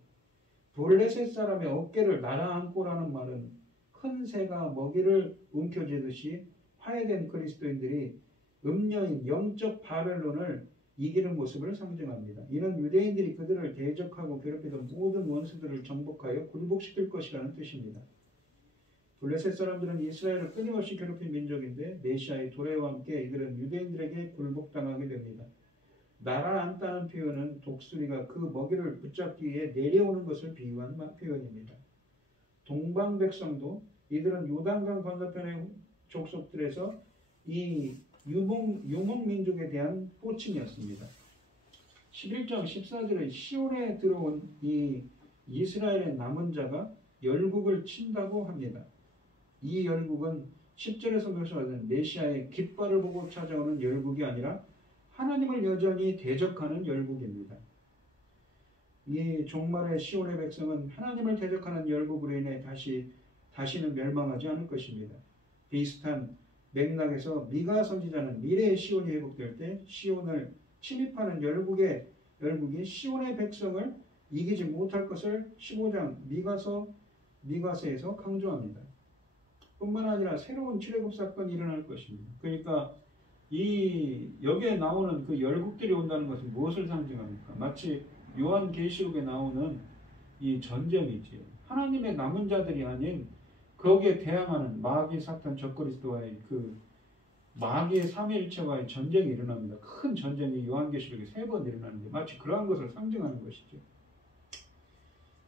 블레셋 사람의 어깨를 날아앉고라는 말은 큰 새가 먹이를 움켜쥐듯이 화해된 그리스도인들이 음녀인 영적 바벨론을 이기는 모습을 상징합니다. 이는 유대인들이 그들을 대적하고 괴롭히던 모든 원수들을 정복하여 굴복시킬 것이라는 뜻입니다. 블레셋 사람들은 이스라엘을 끊임없이 괴롭힌 민족인데 메시아의 도래와 함께 이들은 유대인들에게 굴복당하게 됩니다. 날아앉다는 표현은 독수리가 그 먹이를 붙잡기 위해 내려오는 것을 비유한 표현입니다. 동방 백성도 이들은 요단강 건너편의 족속들에서 이 유목 민족에 대한 호칭이었습니다. 11장 14절에 시온에 들어온 이 이스라엘의 남은 자가 열국을 친다고 합니다. 이 열국은 10절에서 묘사하는 메시아의 깃발을 보고 찾아오는 열국이 아니라 하나님을 여전히 대적하는 열국입니다. 이 종말의 시온의 백성은 하나님을 대적하는 열국으로 인해 다시는 멸망하지 않을 것입니다. 비슷한 맥락에서 미가 선지자는 미래의 시온이 회복될 때 시온을 침입하는 열국이 시온의 백성을 이기지 못할 것을 15장 미가서에서 강조합니다. 뿐만 아니라 새로운 출애굽 사건이 일어날 것입니다. 그러니까 여기에 나오는 그 열국들이 온다는 것은 무엇을 상징합니까? 마치 요한계시록에 나오는 이 전쟁이지요. 하나님의 남은 자들이 아닌 거기에 대항하는 마귀, 사탄, 적그리스도와의 그 마귀의 삼위일체와의 전쟁이 일어납니다. 큰 전쟁이 요한계시록에 3번 일어나는데 마치 그러한 것을 상징하는 것이죠.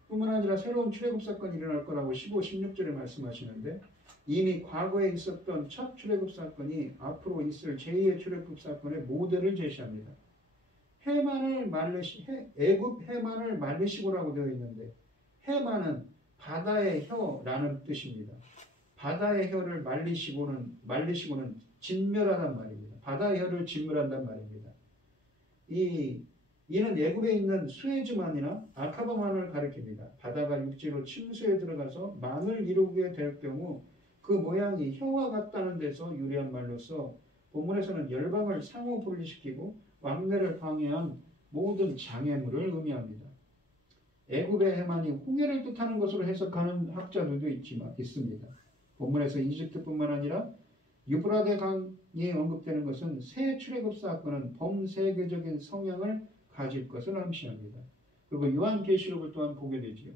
뿐만 아니라 새로운 출애굽 사건이 일어날 거라고 15, 16절에 말씀하시는데 이미 과거에 있었던 첫 출애굽 사건이 앞으로 있을 제2의 출애굽 사건의 모델을 제시합니다. 애굽 해만을 말리시고라고 되어 있는데 해만은 바다의 혀라는 뜻입니다. 바다의 혀를 말리시고는 진멸하단 말입니다. 바다의 혀를 진멸한단 말입니다. 이는 애굽에 있는 수에즈만이나 아카바만을 가리킵니다. 바다가 육지로 침수에 들어가서 만을 이루게 될 경우 그 모양이 혀와 같다는 데서 유래한 말로서 본문에서는 열방을 상호 분리시키고 왕래를 방해한 모든 장애물을 의미합니다. 애굽의 해만이 홍해를 뜻하는 것으로 해석하는 학자들도 있습니다. 본문에서 이집트뿐만 아니라 유브라데 강이 언급되는 것은 새 출애굽 사건은 범세계적인 성향을 가질 것을 암시합니다. 그리고 요한계시록을 또한 보게 되지요.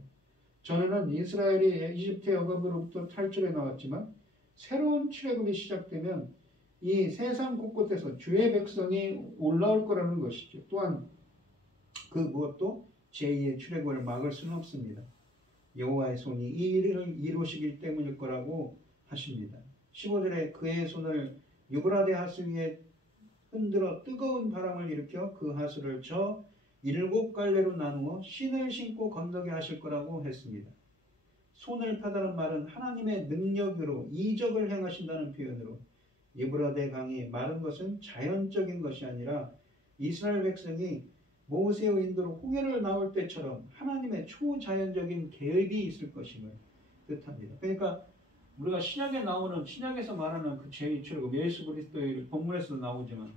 전에는 이스라엘이 이집트의 억압으로부터 탈출해 나왔지만 새로운 출애굽이 시작되면 이 세상 곳곳에서 주의 백성이 올라올 거라는 것이죠. 또한 그 무엇도 제2의 출애굽을 막을 수는 없습니다. 여호와의 손이 이 일을 이루시기 때문일 거라고 하십니다. 15절에 그의 손을 유브라데 하수 위에 흔들어 뜨거운 바람을 일으켜 그 하수를 저 7갈래로 나누어 신을 신고 건너게 하실 거라고 했습니다. 손을 펴다는 말은 하나님의 능력으로 이적을 행하신다는 표현으로 유브라데 강이 마른 것은 자연적인 것이 아니라 이스라엘 백성이 모세의 인도로 홍해를 나올 때처럼 하나님의 초자연적인 계획이 있을 것임을 뜻합니다. 그러니까 우리가 신약에서 말하는 그 제2 출애굽 예수 그리스도의 본문에서도 나오지만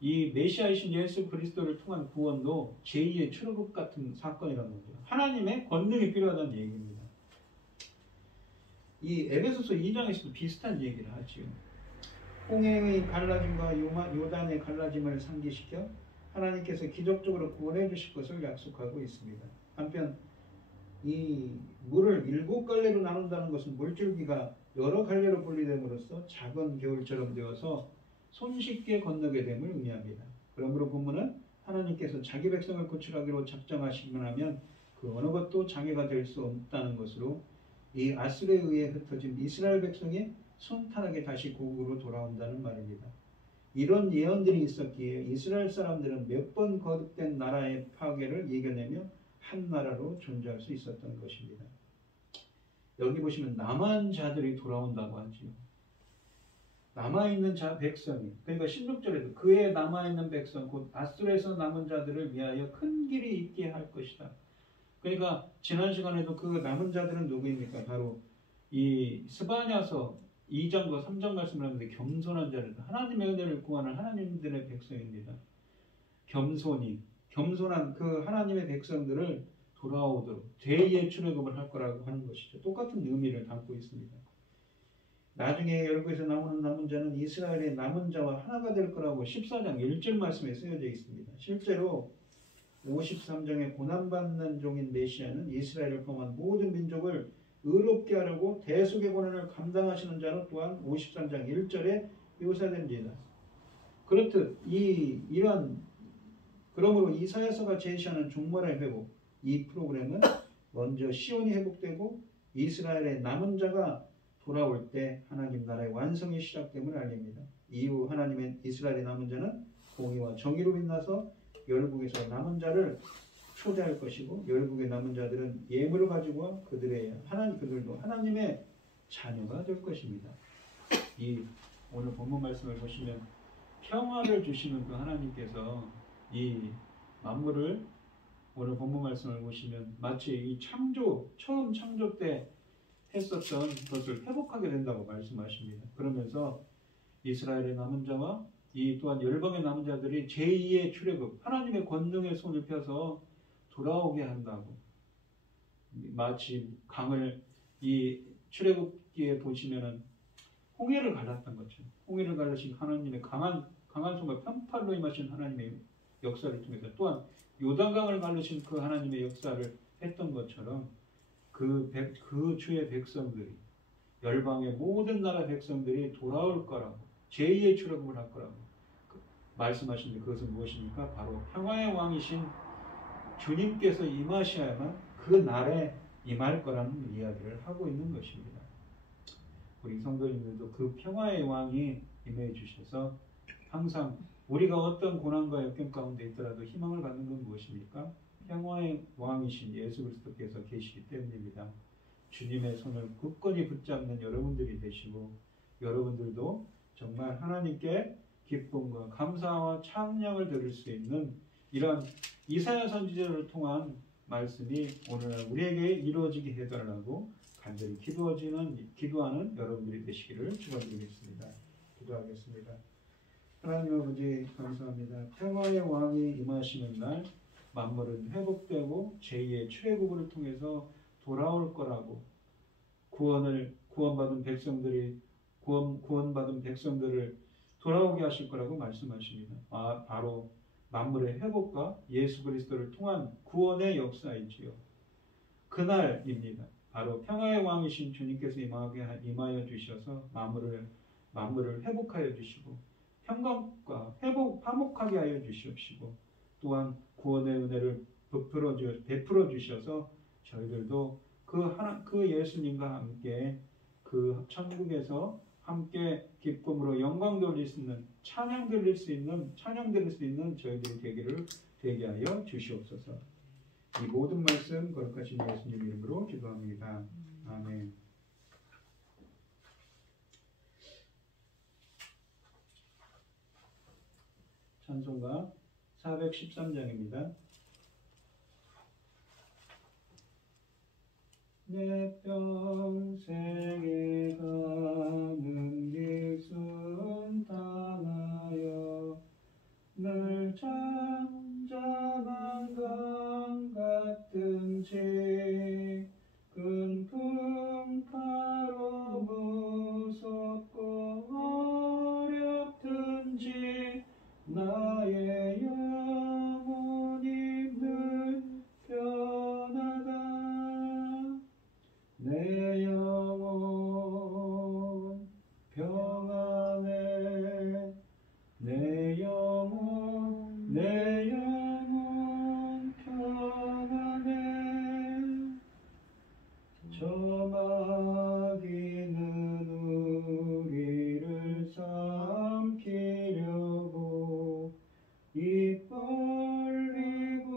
이 메시아이신 예수 그리스도를 통한 구원도 제2의 출애굽 같은 사건이라는 거죠. 하나님의 권능이 필요하다는 얘기입니다. 이 에베소서 2장에서도 비슷한 얘기를 하지요. 홍해의 갈라짐과 요단의 갈라짐을 상기시켜 하나님께서 기적적으로 구원해 주실 것을 약속하고 있습니다. 한편 이 물을 7갈래로 나눈다는 것은 물줄기가 여러 갈래로 분리됨으로써 작은 겨울처럼 되어서 손쉽게 건너게 됨을 의미합니다. 그러므로 본문은 하나님께서 자기 백성을 구출하기로 작정하시기만 하면 그 어느 것도 장애가 될 수 없다는 것으로 이 아수르에 의해 흩어진 이스라엘 백성이 순탄하게 다시 고국으로 돌아온다는 말입니다. 이런 예언들이 있었기에 이스라엘 사람들은 몇 번 거듭된 나라의 파괴를 이겨내며 한 나라로 존재할 수 있었던 것입니다. 여기 보시면 남은 자들이 돌아온다고 하지요. 남아있는 백성이, 그러니까 16절에도 그의 남아있는 백성 곧 아수르에서 남은 자들을 위하여 큰 길이 있게 할 것이다. 그러니까 지난 시간에도 그 남은 자들은 누구입니까? 바로 이 스바냐서 2장과 3장 말씀을 하는데 겸손한 자들, 하나님의 은혜를 구하는 하나님들의 백성입니다. 겸손한 그 하나님의 백성들을 돌아오도록 제2의 출애굽을 할 거라고 하는 것이죠. 똑같은 의미를 담고 있습니다. 나중에 열국에서 나오는 남은 자는 이스라엘의 남은 자와 하나가 될 거라고 14장 1절 말씀에 쓰여져 있습니다. 실제로 53장에 고난받는 종인 메시아는 이스라엘을 포함한 모든 민족을 의롭게 하려고 대속의 고난을 감당하시는 자로 또한 53장 1절에 묘사됩니다. 그렇듯 그러므로 이사야서가 제시하는 종말의 회복, 이 프로그램은 먼저 시온이 회복되고 이스라엘의 남은 자가 돌아올 때 하나님 나라의 완성이 시작됨을 알립니다. 이후 하나님의 이스라엘의 남은 자는 공의와 정의로 빛나서 열국에서 남은 자를 초대할 것이고 열국의 남은 자들은 예물을 가지고 그들도 하나님의 자녀가 될 것입니다. 이 오늘 본문 말씀을 보시면 평화를 주시는 그 하나님께서 이 만물을 오늘 본문 말씀을 보시면 마치 이 처음 창조 때 했었던 것을 회복하게 된다고 말씀하십니다. 그러면서 이스라엘의 남은 자와 이 또한 열방의 남은 자들이 제2의 출애굽, 하나님의 권능의 손을 펴서 돌아오게 한다고. 마치 강을 이 출애굽기에 보시면은 홍해를 갈랐던 거죠. 홍해를 갈라신 하나님의 강한 손과 편팔로 임하신 하나님의 역사를 통해서 또한 요단강을 갈르신 그 하나님의 역사를 했던 것처럼 그 주의 백성들이 열방의 모든 나라 백성들이 돌아올 거라고 제2의 출애굽을 할 거라고 말씀하시는데 그것은 무엇입니까? 바로 평화의 왕이신 주님께서 임하셔야만 그 날에 임할 거라는 이야기를 하고 있는 것입니다. 우리 성도님들도 그 평화의 왕이 임해 주셔서 항상 우리가 어떤 고난과 역경 가운데 있더라도 희망을 갖는 건 무엇입니까? 평화의 왕이신 예수 그리스도께서 계시기 때문입니다. 주님의 손을 굳건히 붙잡는 여러분들이 되시고 여러분들도 정말 하나님께 기쁨과 감사와 찬양을 드릴 수 있는 이런 이사야 선지자를 통한 말씀이 오늘날 우리에게 이루어지게 해달라고 간절히 기도하는 여러분들이 되시기를 축원드리겠습니다. 기도하겠습니다. 하나님 아버지 감사합니다. 평화의 왕이 임하시는 날 만물은 회복되고 제2의 출애굽을 통해서 돌아올 거라고 구원받은 백성들을 돌아오게 하실 거라고 말씀하십니다. 바로 만물의 회복과 예수 그리스도를 통한 구원의 역사이지요. 그날입니다. 바로 평화의 왕이신 주님께서 임하여 주셔서 만물을 회복하여 주시고 평강과 화목하게 하여 주시옵시고 또한 구원의 은혜를 베풀어 주셔서 저희들도 그 예수님과 함께 그 천국에서 함께 기쁨으로 영광 돌릴 수 있는 찬양 드릴 수 있는 저희들이 되게 하여 주시옵소서. 이 모든 말씀 거룩하신 예수님 이름으로 기도합니다. 아멘. 찬송가 413장입니다. 내 평생에 가는 길 순탄하여 늘 잠잠한 강 같은지 큰 풍파로 무섭고 어렵든지 나의 영혼이 늘 편하다. 내 영혼 평안해. 내 영혼 평안해. 저 마귀는 우리를 삼키려고 입 벌리고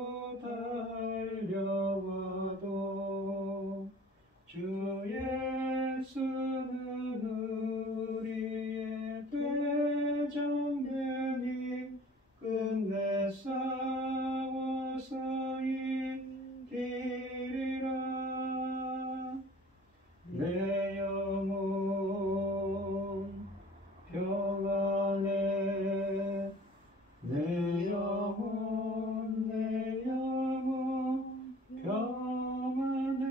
달려와도 주 예수는 우리의 대적되니 끝내 싸워서 이기리라. 내 영혼 평안해. 내 영혼 평안해.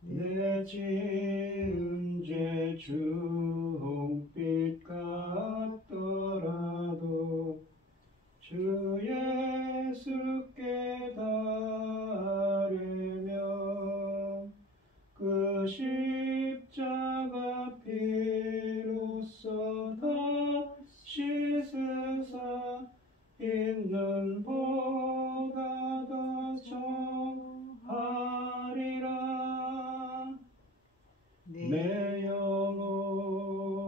내 지은 죄 주홍빛 같더라도 주 예수께 달으며 그 십자가 피로써 다 씻으사 있는 보다 더 정하리라. 내 영혼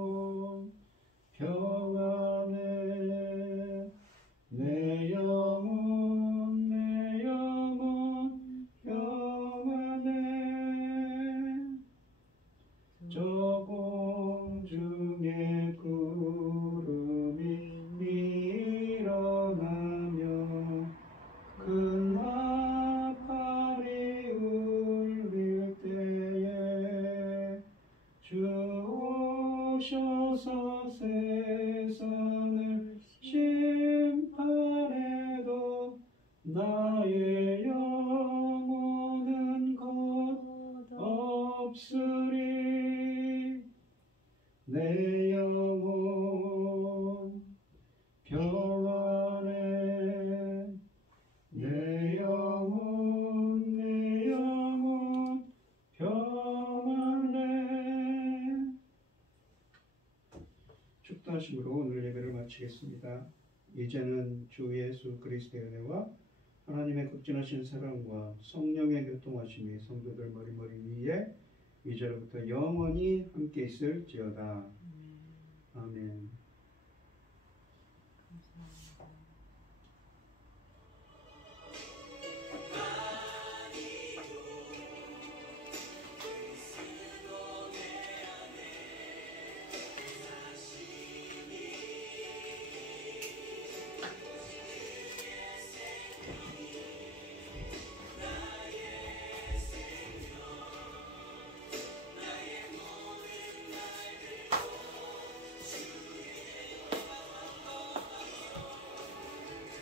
평안해. 내 영혼 평안해. 저 공중에 구름이 일어나며 큰 나팔이 울릴 때에 주 오셔서 세상을 심판해도 나의 영혼은 곧 없으리. 내 영혼 평안해. 내 영혼 평안해. 축도하심으로 오늘 예배를 마치겠습니다. 이제는 주 예수 그리스도의 은혜와 하나님의 극진하신 사랑과 성령의 교통하심이 성도들 머리머리 위에 이제로부터 영원히 함께 있을지어다. 아멘.